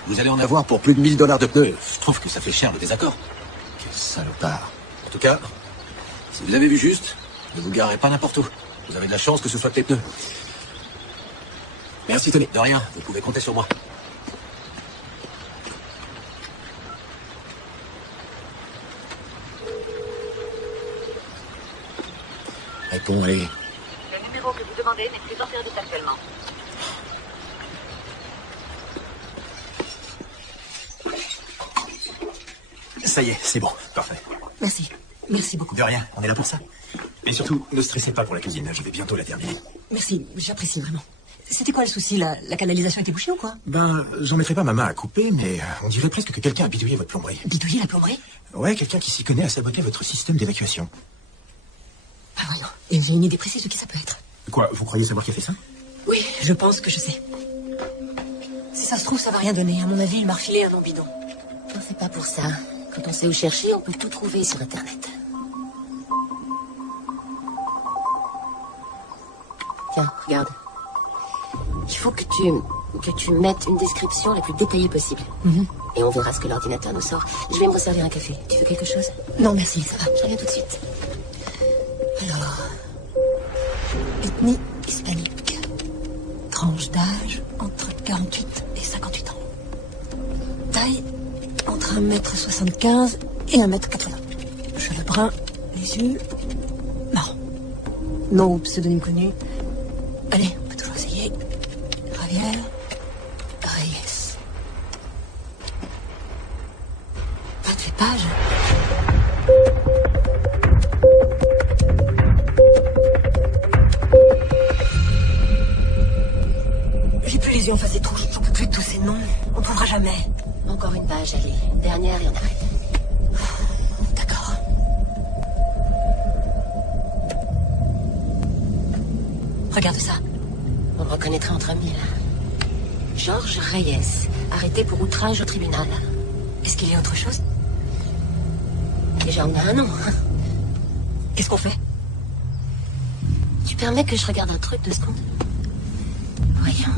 Vous allez en avoir pour plus de 1000 $ de pneus. Je trouve que ça fait cher le désaccord. Quel salopard. En tout cas, si vous avez vu juste, ne vous garez pas n'importe où. Vous avez de la chance que ce soit que les pneus. Merci Tony. De rien, vous pouvez compter sur moi. Réponds, allez. Le numéro que vous demandez n'est plus en service actuellement. Ça y est, c'est bon. Parfait. Merci. Merci beaucoup. De rien, on est là pour ça. Et surtout, ne stressez pas pour la cuisine, je vais bientôt la terminer. Merci, j'apprécie vraiment. C'était quoi le souci? La canalisation était bouchée ou quoi? Ben, j'en mettrai pas ma main à couper, mais on dirait presque que quelqu'un a bidouillé votre plomberie. Bidouiller la plomberie? Ouais, quelqu'un qui s'y connaît a saboté votre système d'évacuation. Ah voyons. Et j'ai une idée précise de qui ça peut être. Quoi, vous croyez savoir qui a fait ça? Oui, je pense que je sais. Si ça se trouve, ça va rien donner. À mon avis, il m'a refilé un nom bidon. Non, c'est pas pour ça. Quand on sait où chercher, on peut tout trouver sur Internet. Tiens, regarde. Il faut que tu mettes une description la plus détaillée possible. Et on verra ce que l'ordinateur nous sort. Je vais me resservir un café. Tu veux quelque chose? Non, merci, ça va. Je reviens tout de suite. Alors... Ethnie hispanique. Tranche d'âge entre 48 et 58 ans. Taille entre 1m75 et 1m80. Cheveux bruns, les yeux marrons. Nom ou pseudonyme connu. Allez, on peut toujours essayer. Javier Reyes. 28 pages. J'ai plus les yeux en face des trous, j'en peux plus de tous ces noms. On trouvera jamais. Encore une page, allez. Dernière et on arrête. D'accord. Regarde ça. On le reconnaîtrait entre mille. Georges Reyes, arrêté pour outrage au tribunal. Est-ce qu'il y a autre chose? Déjà, on a un nom. Qu'est-ce qu'on fait? Tu permets que je regarde un truc 2 secondes? Voyons.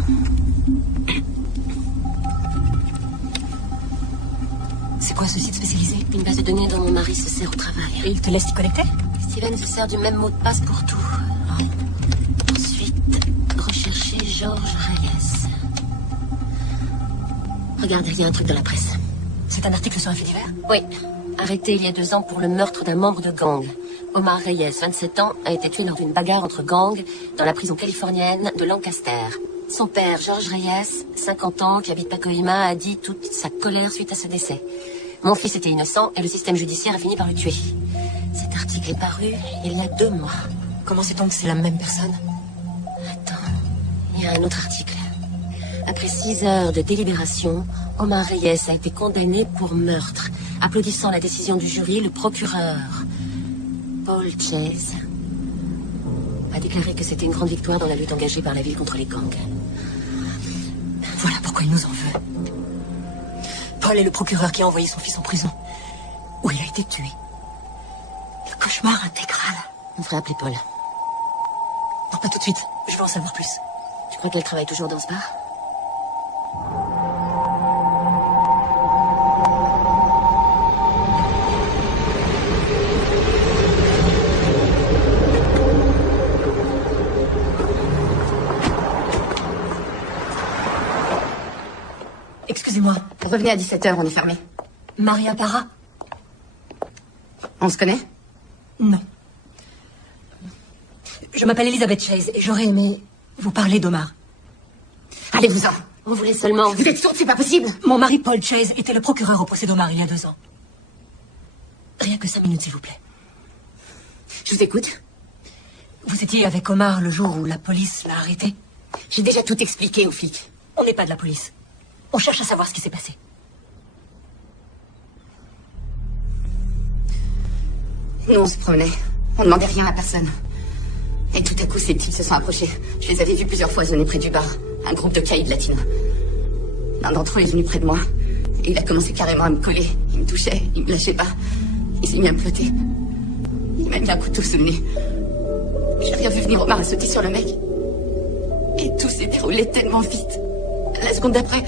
C'est quoi ce site spécialisé? Une base de données dont mon mari se sert au travail. Et il te laisse y connecter? Steven se sert du même mot de passe pour tout. Ensuite, rechercher Georges Reyes. Regarde, il y a un truc dans la presse. C'est un article sur un fait divers? Oui. Arrêté il y a 2 ans pour le meurtre d'un membre de gang. Omar Reyes, 27 ans, a été tué lors d'une bagarre entre gangs dans la prison californienne de Lancaster. Son père, Georges Reyes, 50 ans, qui habite Pacoima, a dit toute sa colère suite à ce décès. Mon fils était innocent et le système judiciaire a fini par le tuer. Cet article est paru il y a 2 mois. Comment sait-on que c'est la même personne? Attends, il y a un autre article. Après 6 heures de délibération, Omar Reyes a été condamné pour meurtre. Applaudissant la décision du jury, le procureur, Paul Chase, a déclaré que c'était une grande victoire dans la lutte engagée par la ville contre les gangs. Voilà pourquoi il nous en veut. Paul est le procureur qui a envoyé son fils en prison, où il a été tué. Le cauchemar intégral. On devrait appeler Paul. Non, pas tout de suite. Je veux en savoir plus. Tu crois qu'elle travaille toujours dans ce bar? Excusez-moi. Revenez à 17h, on est fermé. Maria Parra? On se connaît? Non. Je m'appelle Elizabeth Chase et j'aurais aimé vous parler d'Omar. Allez-vous-en. On voulait seulement... Vous êtes sourde, c'est pas possible. Mon mari Paul Chase était le procureur au procès d'Omar il y a 2 ans. Rien que 5 minutes, s'il vous plaît. Je vous écoute. Vous étiez avec Omar le jour où la police l'a arrêté? J'ai déjà tout expliqué aux flics. On n'est pas de la police. On cherche à savoir ce qui s'est passé. Nous, on se promenait. On demandait rien à personne. Et tout à coup, ces types se sont approchés. Je les avais vus plusieurs fois zoner près du bar. Un groupe de caïds latinos. L'un d'entre eux est venu près de moi. Et il a commencé carrément à me coller. Il me touchait, il me lâchait pas. Il s'est mis à me flotter. Il m'a mis un couteau sous le nez. J'ai rien vu venir. Omar a sauté sur le mec. Et tout s'est déroulé tellement vite. La seconde d'après,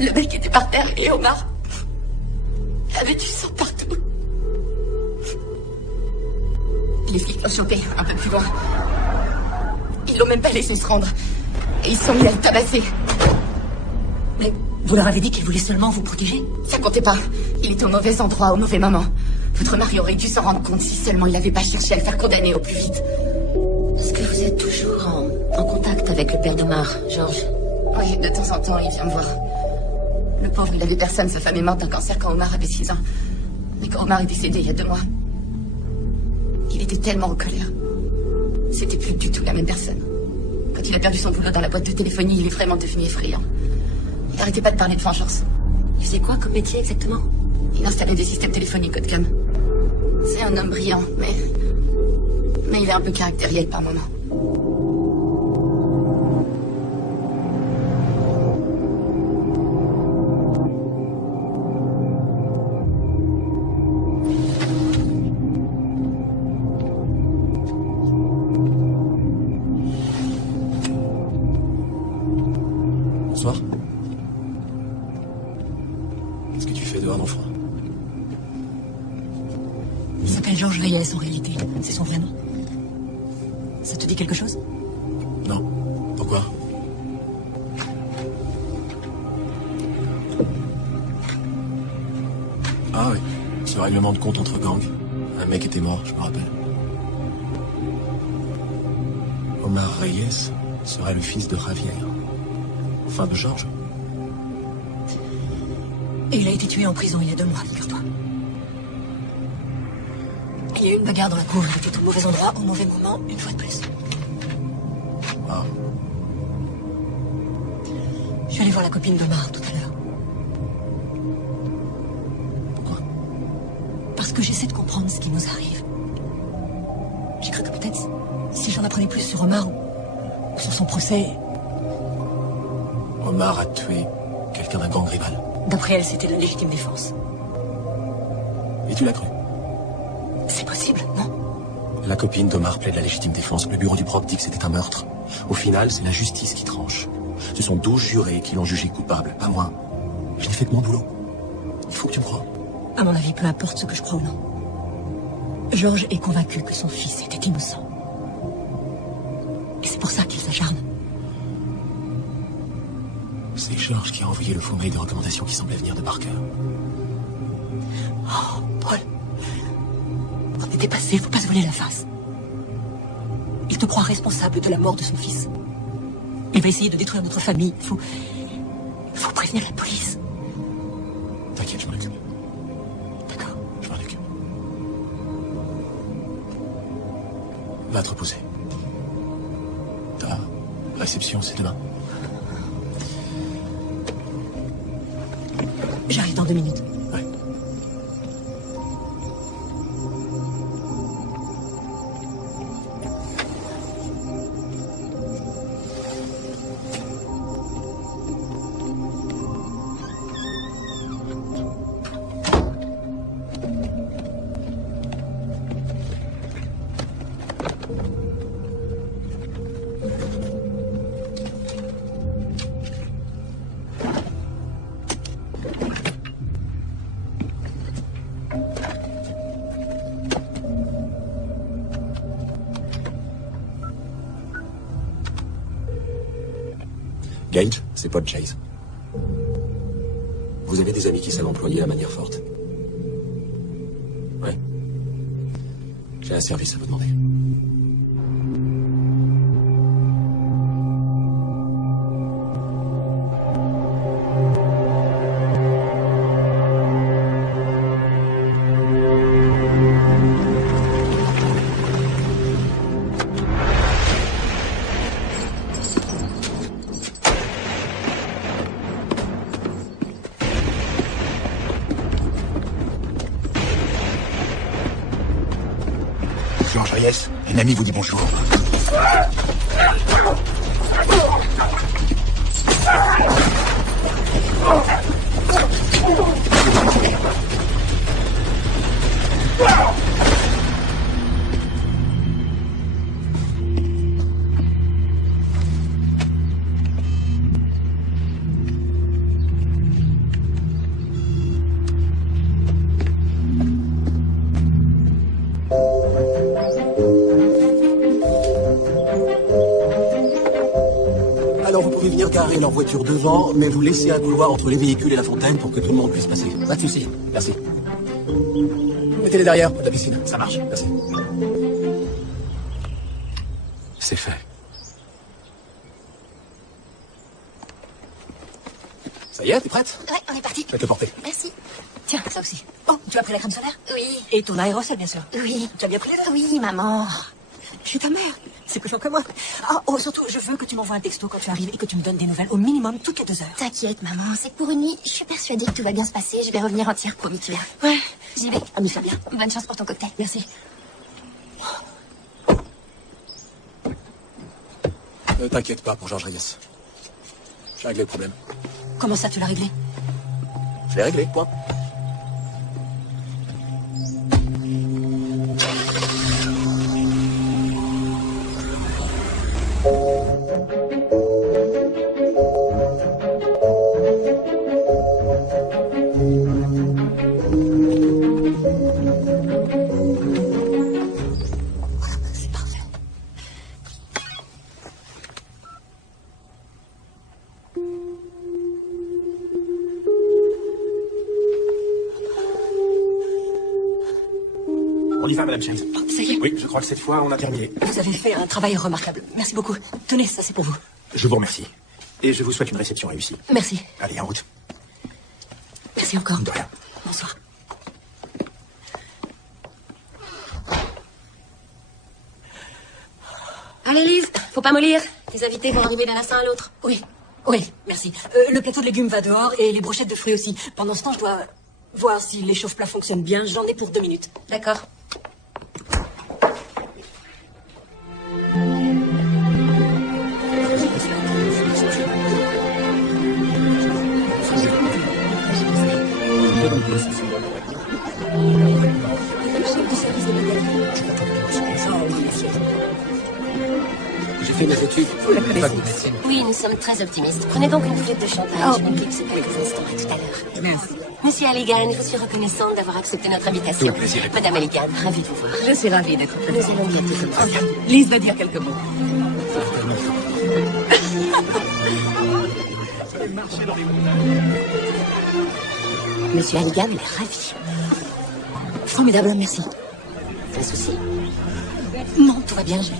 le mec était par terre et Omar avait du sang partout. Les flics l'ont chopé un peu plus loin. Ils l'ont même pas laissé se rendre. Et ils se sont mis à le tabasser. Mais vous leur avez dit qu'il voulait seulement vous protéger? Ça comptait pas. Il était au mauvais endroit, au mauvais moment. Votre mari aurait dû s'en rendre compte si seulement il n'avait pas cherché à le faire condamner au plus vite. Est-ce que vous êtes toujours en contact avec le père d'Omar, Georges? Oui, de temps en temps, il vient me voir. Le pauvre, il avait personne. Sa femme est morte d'un cancer quand Omar avait 6 ans. Mais quand Omar est décédé il y a 2 mois, il était tellement en colère. C'était plus du tout la même personne. Quand il a perdu son boulot dans la boîte de téléphonie, il est vraiment devenu effrayant. Il n'arrêtait pas de parler de vengeance. Il faisait quoi comme métier exactement? Il installait des systèmes téléphoniques haut de gamme. C'est un homme brillant, mais il est un peu caractériel par moments. Bonsoir. Qu'est-ce que tu fais dehors, mon frère? Il s'appelle Georges Reyes en réalité. C'est son vrai nom. Ça te dit quelque chose? Non. Pourquoi? Ah oui. Ce règlement de compte entre gangs. Un mec était mort, je me rappelle. Omar Reyes serait le fils de Javier. Enfin, de Georges. Et il a été tué en prison il y a 2 mois, figure-toi. Il y a eu une bagarre dans la cour. Il était au mauvais endroit, au mauvais moment, une fois de plus. Ah. Je suis allé voir la copine d'Omar tout à l'heure. Pourquoi? Parce que j'essaie de comprendre ce qui nous arrive. J'ai cru que peut-être, si j'en apprenais plus sur Omar ou sur son procès... Omar a tué quelqu'un d'un gang rival. D'après elle, c'était de la légitime défense. Et tu l'as cru? C'est possible, non? La copine d'Omar plaide la légitime défense. Le bureau du proc dit que c'était un meurtre. Au final, c'est la justice qui tranche. Ce sont 12 jurés qui l'ont jugé coupable, pas moi. Je n'ai fait que mon boulot. Il faut que tu me crois. À mon avis, peu importe ce que je crois ou non. Georges est convaincu que son fils était innocent. Et c'est pour ça qu'il s'acharne. C'est Georges qui a envoyé le faux mail de recommandation qui semblait venir de Parker. Oh, Paul. On est dépassé, faut pas se voler la face. Il te croit responsable de la mort de son fils. Il va essayer de détruire notre famille. Il faut prévenir la police. T'inquiète, je m'en occupe. D'accord. Je m'en occupe. Va te reposer. Ta réception, c'est demain. J'arrive dans 2 minutes. Ouais. Gage, c'est Paul Chase. Vous avez des amis qui savent employer la manière forte? Ouais. J'ai un service à vous demander. Georges Reyes, un ami vous dit bonjour. Alors vous pouvez venir garer leur voiture devant, mais vous laissez un couloir entre les véhicules et la fontaine pour que tout le monde puisse passer. Pas de souci. Merci. Mettez-les derrière, de la piscine. Ça marche, merci. C'est fait. Ça y est, t'es prête? Ouais, on est parti. Je vais te porter. Merci. Tiens, ça aussi. Oh, tu as pris la crème solaire? Oui. Et ton aérosol, bien sûr. Oui. Tu as bien pris les deux? Oui, maman. Je suis ta mère. C'est plus fort que moi. Ah, oh, surtout, je veux que tu m'envoies un texto quand tu arrives et que tu me donnes des nouvelles au minimum toutes les 2 heures. T'inquiète, maman. C'est que pour une nuit, je suis persuadée que tout va bien se passer. Je vais revenir entière, promis, tu verras. Ouais. J'y vais. Amuse-toi bien. Bonne chance pour ton cocktail. Merci. Ne t'inquiète pas pour Georges Reyes. J'ai réglé le problème. Comment ça, tu l'as réglé? Je l'ai réglé, point. C'est parfait. On y va, Madame Chase. Oh, ça y est. Oui, je crois que cette fois, on a terminé. Vous avez fait un travail remarquable. Merci beaucoup. Tenez, ça c'est pour vous. Je vous remercie. Et je vous souhaite une réception réussie. Merci. Allez, en route. Merci encore. De rien. Bonsoir. Allez, Lise, faut pas mollir. Tes invités vont arriver d'un instant à l'autre. Oui, oui, merci. Le plateau de légumes va dehors et les brochettes de fruits aussi. Pendant ce temps, je dois voir si les chauffe-plats fonctionnent bien. J'en ai pour 2 minutes. D'accord. J'ai fait mes études. Vous la connaissez. Pas de médecine. Oui, nous sommes très optimistes. Prenez donc une flûte de champagne. Je m'éclipse quelques instants. À tout à l'heure. Merci. Monsieur Halligan, je suis reconnaissante d'avoir accepté notre invitation. Madame Halligan, ravie de vous voir. Je suis ravie d'être Nous allons bientôt commencer. Lise va dire quelques mots. Monsieur Halligan, elle est ravie. Formidable, merci. Un souci? Non, tout va bien, je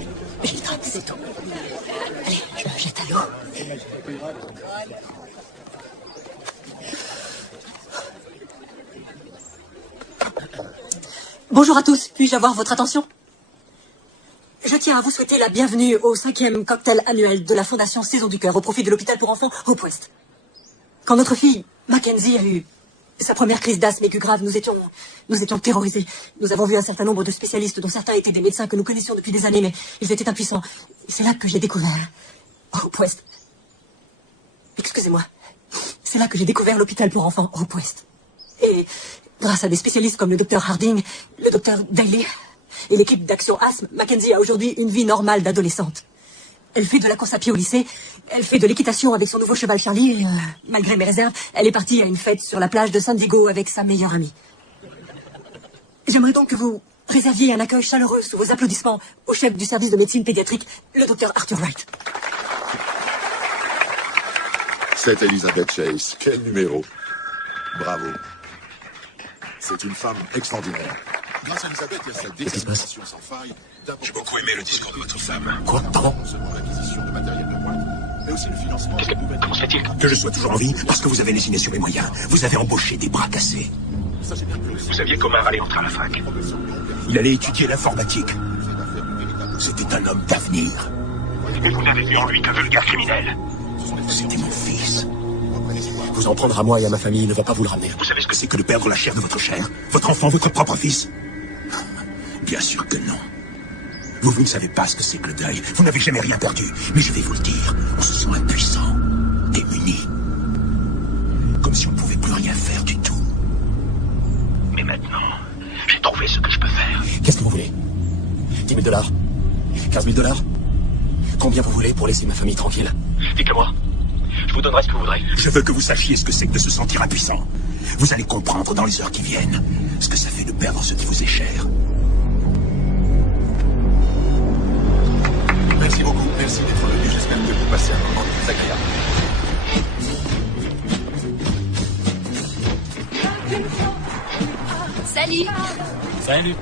l'hydrate, c'est tout. Allez, je me jette à l'eau. Bonjour à tous, puis-je avoir votre attention? Je tiens à vous souhaiter la bienvenue au 5e cocktail annuel de la Fondation Saison du Cœur au profit de l'hôpital pour enfants Hope West. Quand notre fille, Mackenzie, a eu sa première crise d'asthme aiguë grave, nous étions terrorisés. Nous avons vu un certain nombre de spécialistes, dont certains étaient des médecins que nous connaissions depuis des années, mais ils étaient impuissants. Et c'est là que j'ai découvert Hope West. Excusez-moi. C'est là que j'ai découvert l'hôpital pour enfants Hope West. Et grâce à des spécialistes comme le docteur Harding, le docteur Daly et l'équipe d'Action Asthme, Mackenzie a aujourd'hui une vie normale d'adolescente. Elle fait de la course à pied au lycée, elle fait de l'équitation avec son nouveau cheval Charlie, et malgré mes réserves, elle est partie à une fête sur la plage de San Diego avec sa meilleure amie. J'aimerais donc que vous réserviez un accueil chaleureux sous vos applaudissements au chef du service de médecine pédiatrique, le docteur Arthur Wright. C'est Elizabeth Chase. Quel numéro. Bravo. C'est une femme extraordinaire. Grâce à Elizabeth, il y a cette détermination sans faille. J'ai beaucoup aimé le discours de votre femme. Quoi? Pardon? Non seulement l'acquisition de matériel de pointe, mais aussi le financement de nouvelles... Comment se fait-il que je sois toujours en vie? Parce que vous avez lésiné sur mes moyens. Vous avez embauché des bras cassés. Ça, j'ai bien cru. Vous saviez qu'Omar allait entrer à la fac. Il allait étudier l'informatique. C'était un homme d'avenir. Mais vous n'avez vu en lui qu'un vulgaire criminel. C'était mon fils. Vous en prendre à moi et à ma famille ne va pas vous le ramener. Vous savez ce que c'est que de perdre la chair de votre chair? Votre enfant, votre propre fils? Bien sûr que non. Vous ne savez pas ce que c'est que le deuil. Vous n'avez jamais rien perdu. Mais je vais vous le dire, on se sent impuissant, démuni. Comme si on ne pouvait plus rien faire du tout. Mais maintenant, j'ai trouvé ce que je peux faire. Qu'est-ce que vous voulez? 10 000 $? 15 000 $? Combien vous voulez pour laisser ma famille tranquille? Dites-le-moi. Je vous donnerai ce que vous voudrez. Je veux que vous sachiez ce que c'est que de se sentir impuissant. Vous allez comprendre dans les heures qui viennent ce que ça fait de perdre ce qui vous est cher. Merci beaucoup. Merci d'être venu. J'espère que vous passez un moment très agréable. Salut! Salut.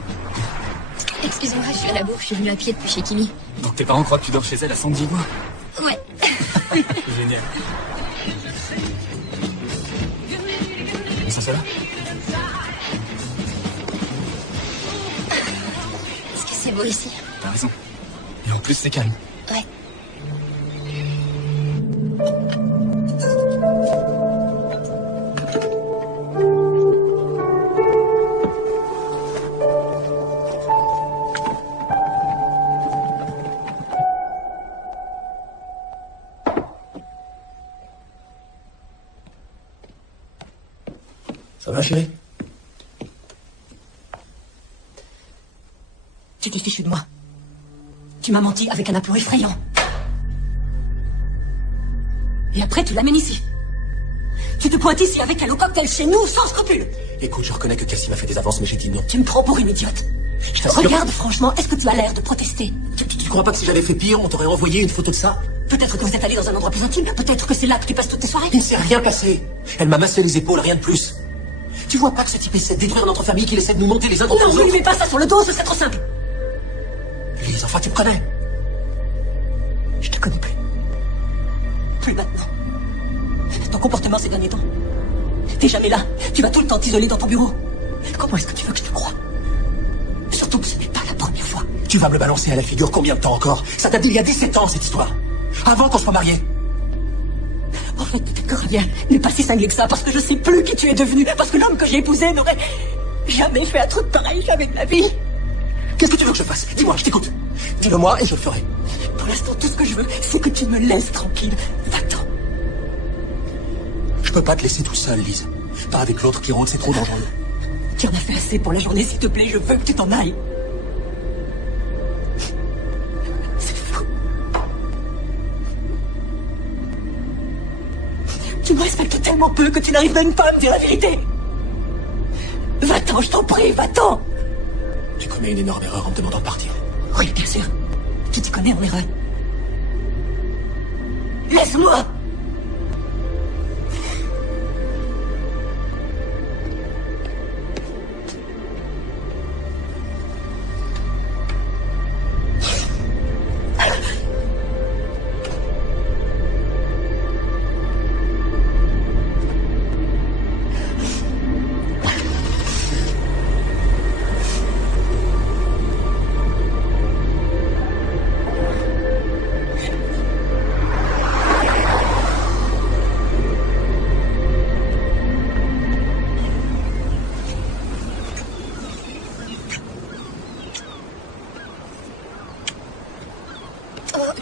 Excusez-moi, je suis à la bourre, je suis venue à pied depuis chez Kimi. Donc tes parents croient que tu dors chez elle à San Diego? Ouais. Génial. Ça va? Est-ce que c'est beau ici? T'as raison. Et en plus, c'est calme. Ouais. Ça va, chérie? Tu t'es fichu de moi. Tu m'as menti avec un aplomb effrayant. Et après, tu l'amènes ici. Tu te pointes ici avec elle au cocktail chez nous, sans scrupule. Écoute, je reconnais que Cassie m'a fait des avances, mais j'ai dit non. Tu me prends pour une idiote. Je t'assure. Regarde, franchement, est-ce que tu as l'air de protester? Tu crois pas que si j'avais fait pire, on t'aurait envoyé une photo de ça? Peut-être que vous êtes allé dans un endroit plus intime. Peut-être que c'est là que tu passes toutes tes soirées. Il ne s'est rien passé. Elle m'a massé les épaules, rien de plus. Tu vois pas que ce type essaie de détruire notre famille, qu'il essaie de nous monter les uns contre les autres? Non, ne lui mets pas ça sur le dos, c'est trop simple. Lise, enfin, tu me connais. Je te connais plus. Plus maintenant. Ton comportement ces derniers temps. T'es jamais là. Tu vas tout le temps t'isoler dans ton bureau. Comment est-ce que tu veux que je te croie? Surtout que ce n'est pas la première fois. Tu vas me le balancer à la figure combien de temps encore? Ça date d'il y a 17 ans, cette histoire. Avant qu'on soit mariés. En fait, peut-être que rien n'est pas si cinglé que ça, parce que je sais plus qui tu es devenu, parce que l'homme que j'ai épousé n'aurait jamais fait un truc pareil jamais de ma vie. Qu'est-ce que tu veux que je fasse? Dis-moi, je t'écoute. Dis-le-moi et je le ferai. Pour l'instant, tout ce que je veux, c'est que tu me laisses tranquille. Va-t'en. Je peux pas te laisser tout seul, Lise. Pas avec l'autre qui rentre, c'est trop dangereux. Tu en as fait assez pour la journée, s'il te plaît, je veux que tu t'en ailles. C'est fou. Tu me respectes tellement peu que tu n'arrives même pas à me dire la vérité. Va-t'en, je t'en prie, va-t'en. Tu commets une énorme erreur en me demandant de partir. Oui, bien sûr. Tu t'y connais en erreur. Laisse-moi.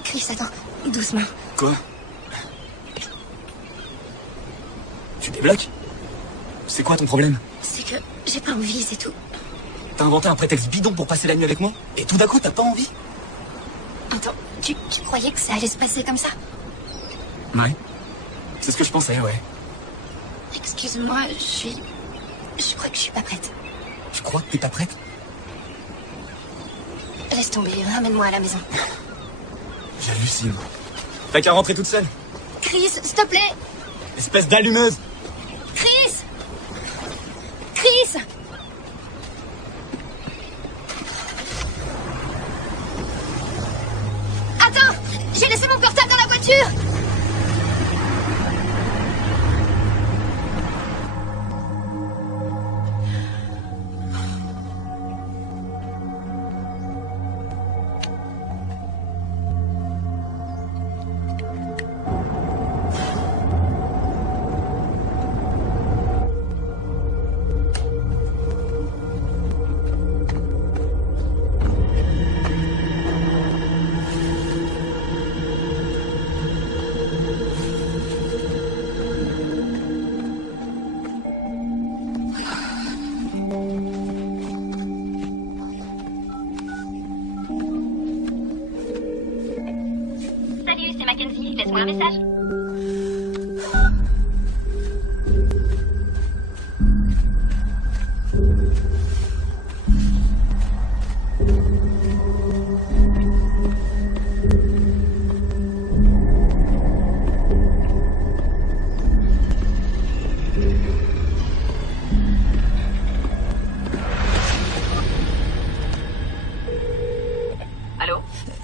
Chris, attends. Doucement. Quoi? Tu débloques? C'est quoi ton problème? C'est que j'ai pas envie, c'est tout. T'as inventé un prétexte bidon pour passer la nuit avec moi? Et tout d'un coup, t'as pas envie? Attends, tu croyais que ça allait se passer comme ça? Ouais. C'est ce que je pensais, ouais. Excuse-moi, je crois que je suis pas prête. Tu crois que t'es pas prête? Laisse tomber, ramène-moi à la maison. J'hallucine. T'as qu'à rentrer toute seule. Chris, s'il te plaît! Espèce d'allumeuse! Chris! Chris! Attends! J'ai laissé mon portable dans la voiture! Salut, c'est Mackenzie. Laisse-moi un message.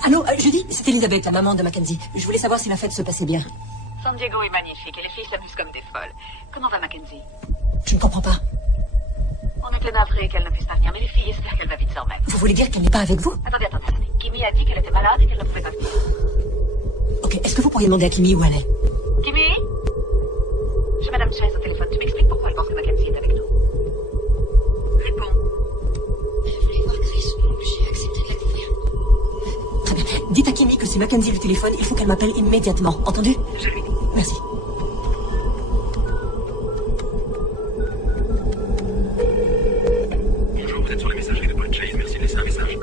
Allô, Judy, c'est Elisabeth, la maman de Mackenzie. Je voulais savoir si la fête se passait bien. San Diego est magnifique et les filles s'amusent comme des folles. Comment va Mackenzie? Je ne comprends pas. On était navrés qu'elle ne puisse pas venir, mais les filles espèrent qu'elle va vite s'en remettre. Vous voulez dire qu'elle n'est pas avec vous? Attendez. Kimi a dit qu'elle était malade et qu'elle ne pouvait pas venir. Ok, est-ce que vous pourriez demander à Kimi où elle est? Kimi? J'ai Madame Chase au téléphone. Tu m'expliques pourquoi elle pense que Mackenzie est avec nous? Réponds. Je voulais voir Chris, donc j'ai accepté de la couvrir. Très bien. Dites à Kimi que si Mackenzie le téléphone, il faut qu'elle m'appelle immédiatement. Entendu? Je lui dis. Merci. Bonjour, vous êtes sur la messagerie de Paul Chase. Merci de laisser un message.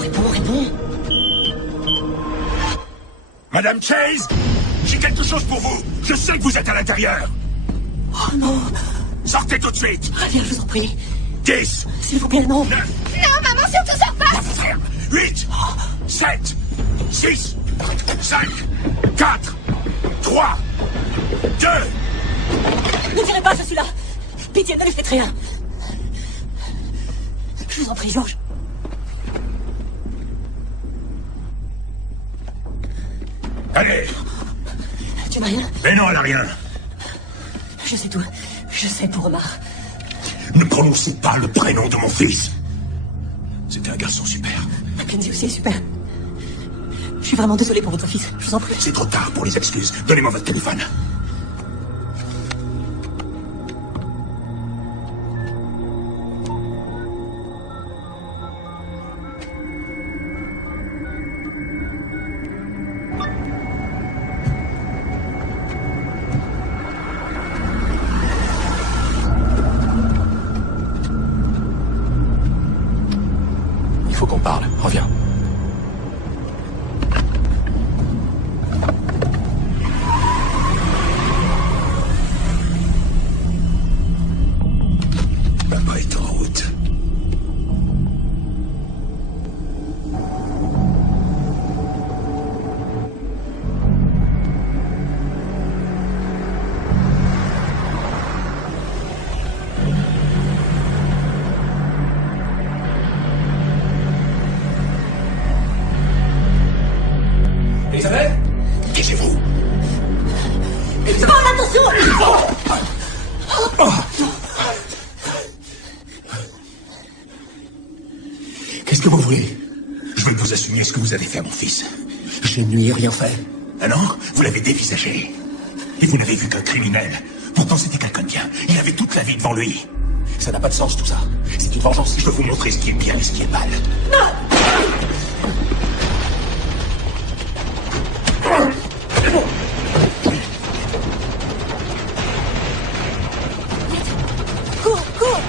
Réponds. Madame Chase, j'ai quelque chose pour vous. Je sais que vous êtes à l'intérieur. Oh non. Sortez tout de suite. Viens, je vous en prie. 10. S'il vous plaît, non. 9. Non, maman, surtout sors pas. 8. 7. 6. 5. 4. 3. 2. Ne tirez pas, je suis là. Pitié, ne lui faites rien. Je vous en prie, Georges. Allez. Tu n'as rien? Mais non, elle a rien. Je sais tout. Je sais pour Omar. Ne prononcez pas le prénom de mon fils. C'était un garçon super. Mackenzie aussi est super. Je suis vraiment désolé pour votre fils. Je vous en prie. C'est trop tard pour les excuses. Donnez-moi votre téléphone. Il faut qu'on parle. Reviens. Papa est en route. Elisabeth? Taisez-vous. Elisabeth, attention! Qu'est-ce que vous voulez? Je veux que vous assumiez ce que vous avez fait à mon fils. Je ne lui ai rien fait. Ah non? Vous l'avez dévisagé. Et vous n'avez vu qu'un criminel. Pourtant, c'était quelqu'un de bien. Il avait toute la vie devant lui. Ça n'a pas de sens, tout ça. C'est une vengeance. Je veux vous montrer ce qui est bien et ce qui est mal. Cours!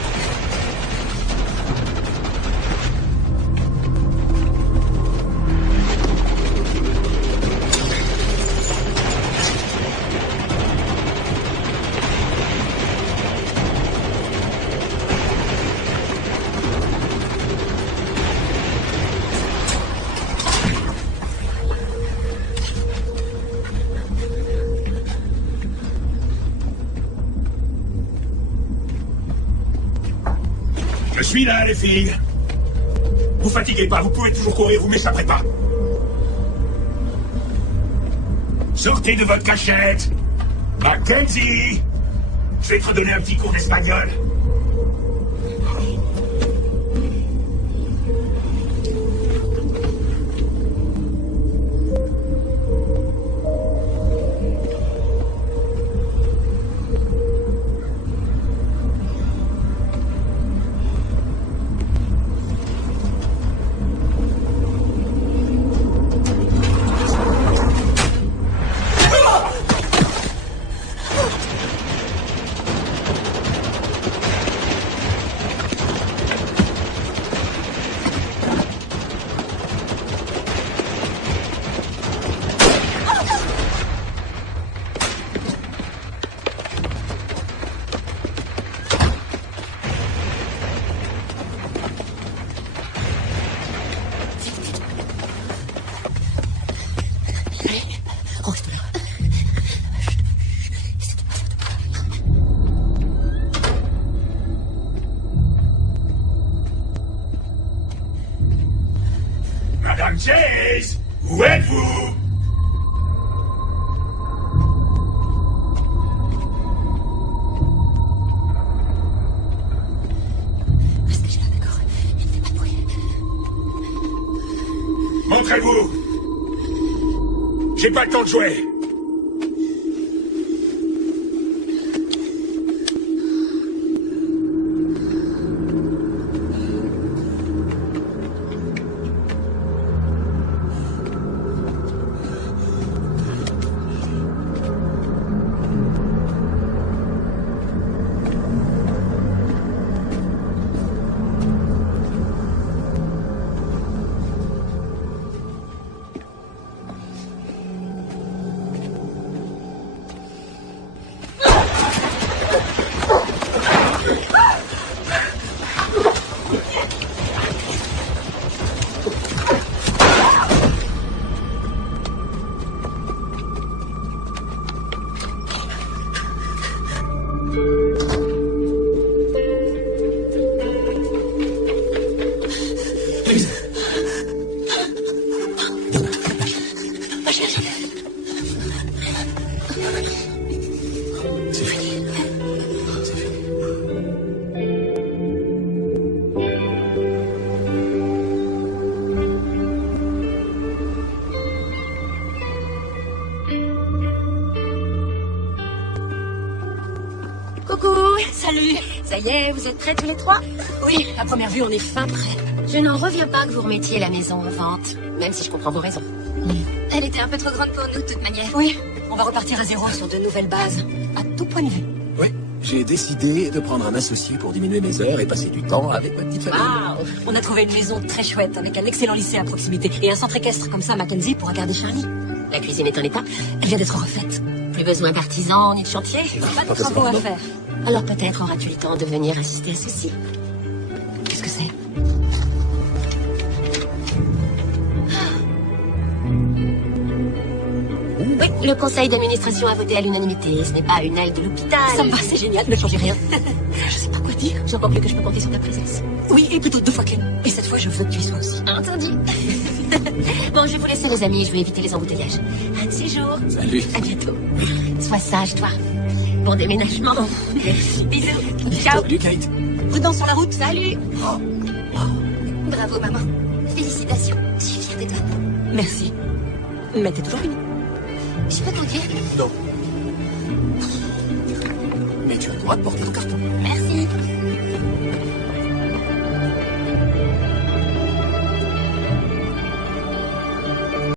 Je suis là, les filles. Vous fatiguez pas, vous pouvez toujours courir, vous m'échapperez pas. Sortez de votre cachette. Mackenzie, je vais te redonner un petit cours d'espagnol. Chase, où êtes-vous? Restez là, d'accord? Ne faites pas de bruit. Montrez-vous! J'ai pas le temps de jouer! Coucou, salut. Ça y est, vous êtes prêts tous les trois? Oui, à première vue, on est fin prêts. Je n'en reviens pas que vous remettiez la maison en vente, même si je comprends vos raisons. Elle était un peu trop grande pour nous, de toute manière. Oui, on va repartir à zéro sur de nouvelles bases, à tout point de vue. Oui, j'ai décidé de prendre un associé pour diminuer mes heures et passer du temps avec ma petite famille. Waouh! On a trouvé une maison très chouette, avec un excellent lycée à proximité et un centre équestre, comme ça Mackenzie pourra garder Charlie. La cuisine est en état? Elle vient d'être refaite. Plus besoin d'artisans ni de chantier? Pas de travaux à faire. Alors peut-être auras-tu le temps de venir assister à ceci. Qu'est-ce que c'est? Oui, le conseil d'administration a voté à l'unanimité. Ce n'est pas une aile de l'hôpital. Ça me va, c'est génial, ne changez rien. Je sais pas quoi dire. J'en vois plus que je peux compter sur ta présence. Oui, et plutôt 2 fois qu'une. Et cette fois, je veux que tu y sois aussi. Entendu. Bon, je vais vous laisser les amis, je vais éviter les embouteillages. Un de ces jours. Salut. À bientôt. Sois sage, toi. Bon déménagement. Bisous. Ciao. Salut, Kate. Prudence sur la route. Salut. Bravo, maman. Félicitations. Je suis fière de toi. Merci. Mais t'es toujours unie. Je peux conduire? Non. Mais tu as le droit de porter ton carton. Merci.